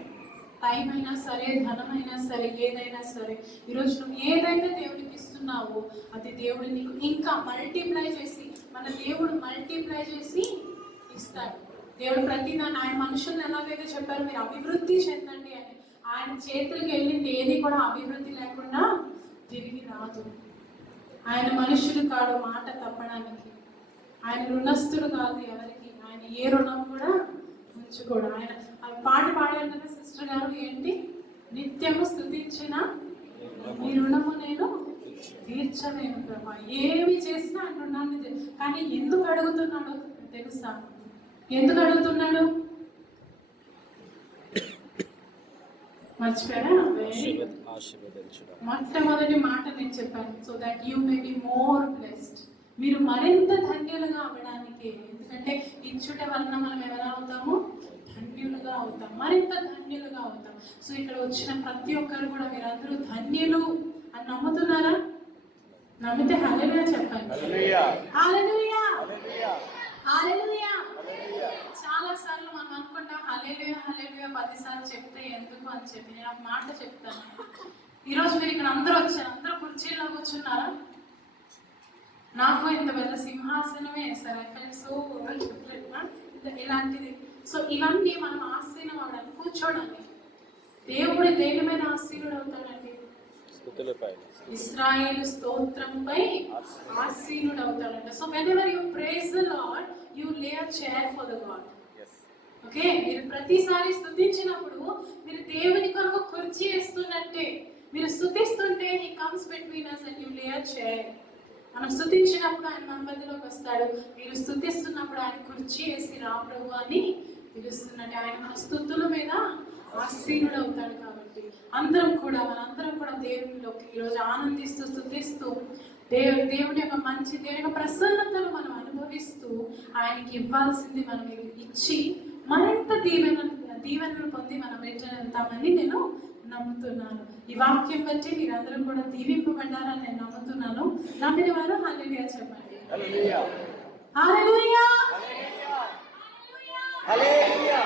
టైం అయినా సరే, ధనమైనా సరే, ఏదైనా సరే, ఈరోజు నువ్వు ఏదైతే దేవుడికి ఇస్తున్నావో అది దేవుడు నీకు ఇంకా మల్టిప్లై చేసి, మన దేవుడు మల్టిప్లై చేసి ఇస్తాడు. దేవుడు ప్రతిదాన్ని, ఆయన మనుషులను ఎలాగైతే చెప్పారు మీరు అభివృద్ధి చెందండి అని, ఆయన చేతులకు వెళ్ళింది ఏది కూడా అభివృద్ధి లేకుండా తిరిగి రాదు. ఆయన మనుషులు కాడు మాట తప్పడానికి, ఆయన రుణస్థుడు కాదు ఎవరికి, ఆయన ఏ రుణం కూడా ఉంచుకోడు. ఆయన పాట పాడారు కదా సిస్టర్ గారు, ఏంటి? నిత్యము స్తుతించిన నీ రుణము నేను తీర్చలేను ప్రభా. ఏమి చేసినా ఆయన రుణాన్ని. కానీ ఎందుకు అడుగుతున్నాడో తెలుసా? ఎందుకు అడుగుతున్నాడు? మర్చిపోయారా? మొట్టమొదటి మాట నేను చెప్పాను, so that you may be more blessed. మీరు మరింత ధన్యులుగా అవ్వడానికి. ఎందుకంటే ఇచ్చుట వలన మనం ఎవరు అవుతాము? ధన్యులుగా అవుతాం, మరింత ధన్యులుగా అవుతాం. సో ఇక్కడ వచ్చిన ప్రతి ఒక్కరు కూడా మీరందరూ ధన్యులు అని నమ్ముతున్నారా? నమ్మితే హల్లెలూయా చెప్పండి. హల్లెలూయా, హల్లెలూయా. చాలా సార్లు మనం అనుకుంటాం హల్లెలూయా హల్లెలూయా 10 సార్లు చెప్తే ఎందుకు అని చెప్పి. నేను ఒక మాట చెప్తాను. ఈరోజు మీరు ఇక్కడ అందరూ వచ్చారు, అందరూ కుర్చీలో కూర్చున్నారా? నాకు ఇంత పెద్ద సింహాసనమే వేస్తారు. ఐ ఫెల్ట్ సో ఇలాంటిది. సో ఇవన్నీ మనం ఆసీనం అవడానికి, కూర్చోడానికి. దేవుడు దేని మీద ఆసీనుడు అవుతాడండి? ఇశ్రాయేలు స్తోత్రంపై ఆసీనుడు అవుతాడంట. So whenever you praise the Lord, you lay a chair for the God. Okay, మీరు ప్రతిసారి స్తుతించినప్పుడు మీరు దేవుని కొరకు కుర్చీ వేస్తున్నట్టే. మీరు స్తుతిస్తుంటే he comes between us and you lay a chair. మనం స్తుతించినప్పుడు ఆయన మన మధ్యలోకి వస్తాడు. మీరు స్తుతిస్తున్నప్పుడు ఆయన కుర్చీ వేసి రా ప్రభు అని పిలుస్తున్నట్టు ఆయన మన స్తుతుల మీద ఆసీనుడు అవుతాడు. కాబట్టి మనందరం కూడా దేవునిలోకి ఈరోజు ఆనందిస్తూ స్తుతిస్తూ దేవుని యొక్క మంచి, దేవుని యొక్క ప్రసన్నతను మనం అనుభవిస్తూ ఆయనకి ఇవ్వాల్సింది మనం ఇచ్చి మరింత దీవెనలు పొంది మనం వెళ్తామని నేను నమ్ముతున్నాను. ఈ వాక్యం బట్టి మీరందరూ కూడా దీవింపబడ్డారని నేను నమ్ముతున్నాను. నమ్మిన వారు హల్లెలూయా చెప్పండి. హల్లెలూయా, హల్లెలూయా, హల్లెలూయా.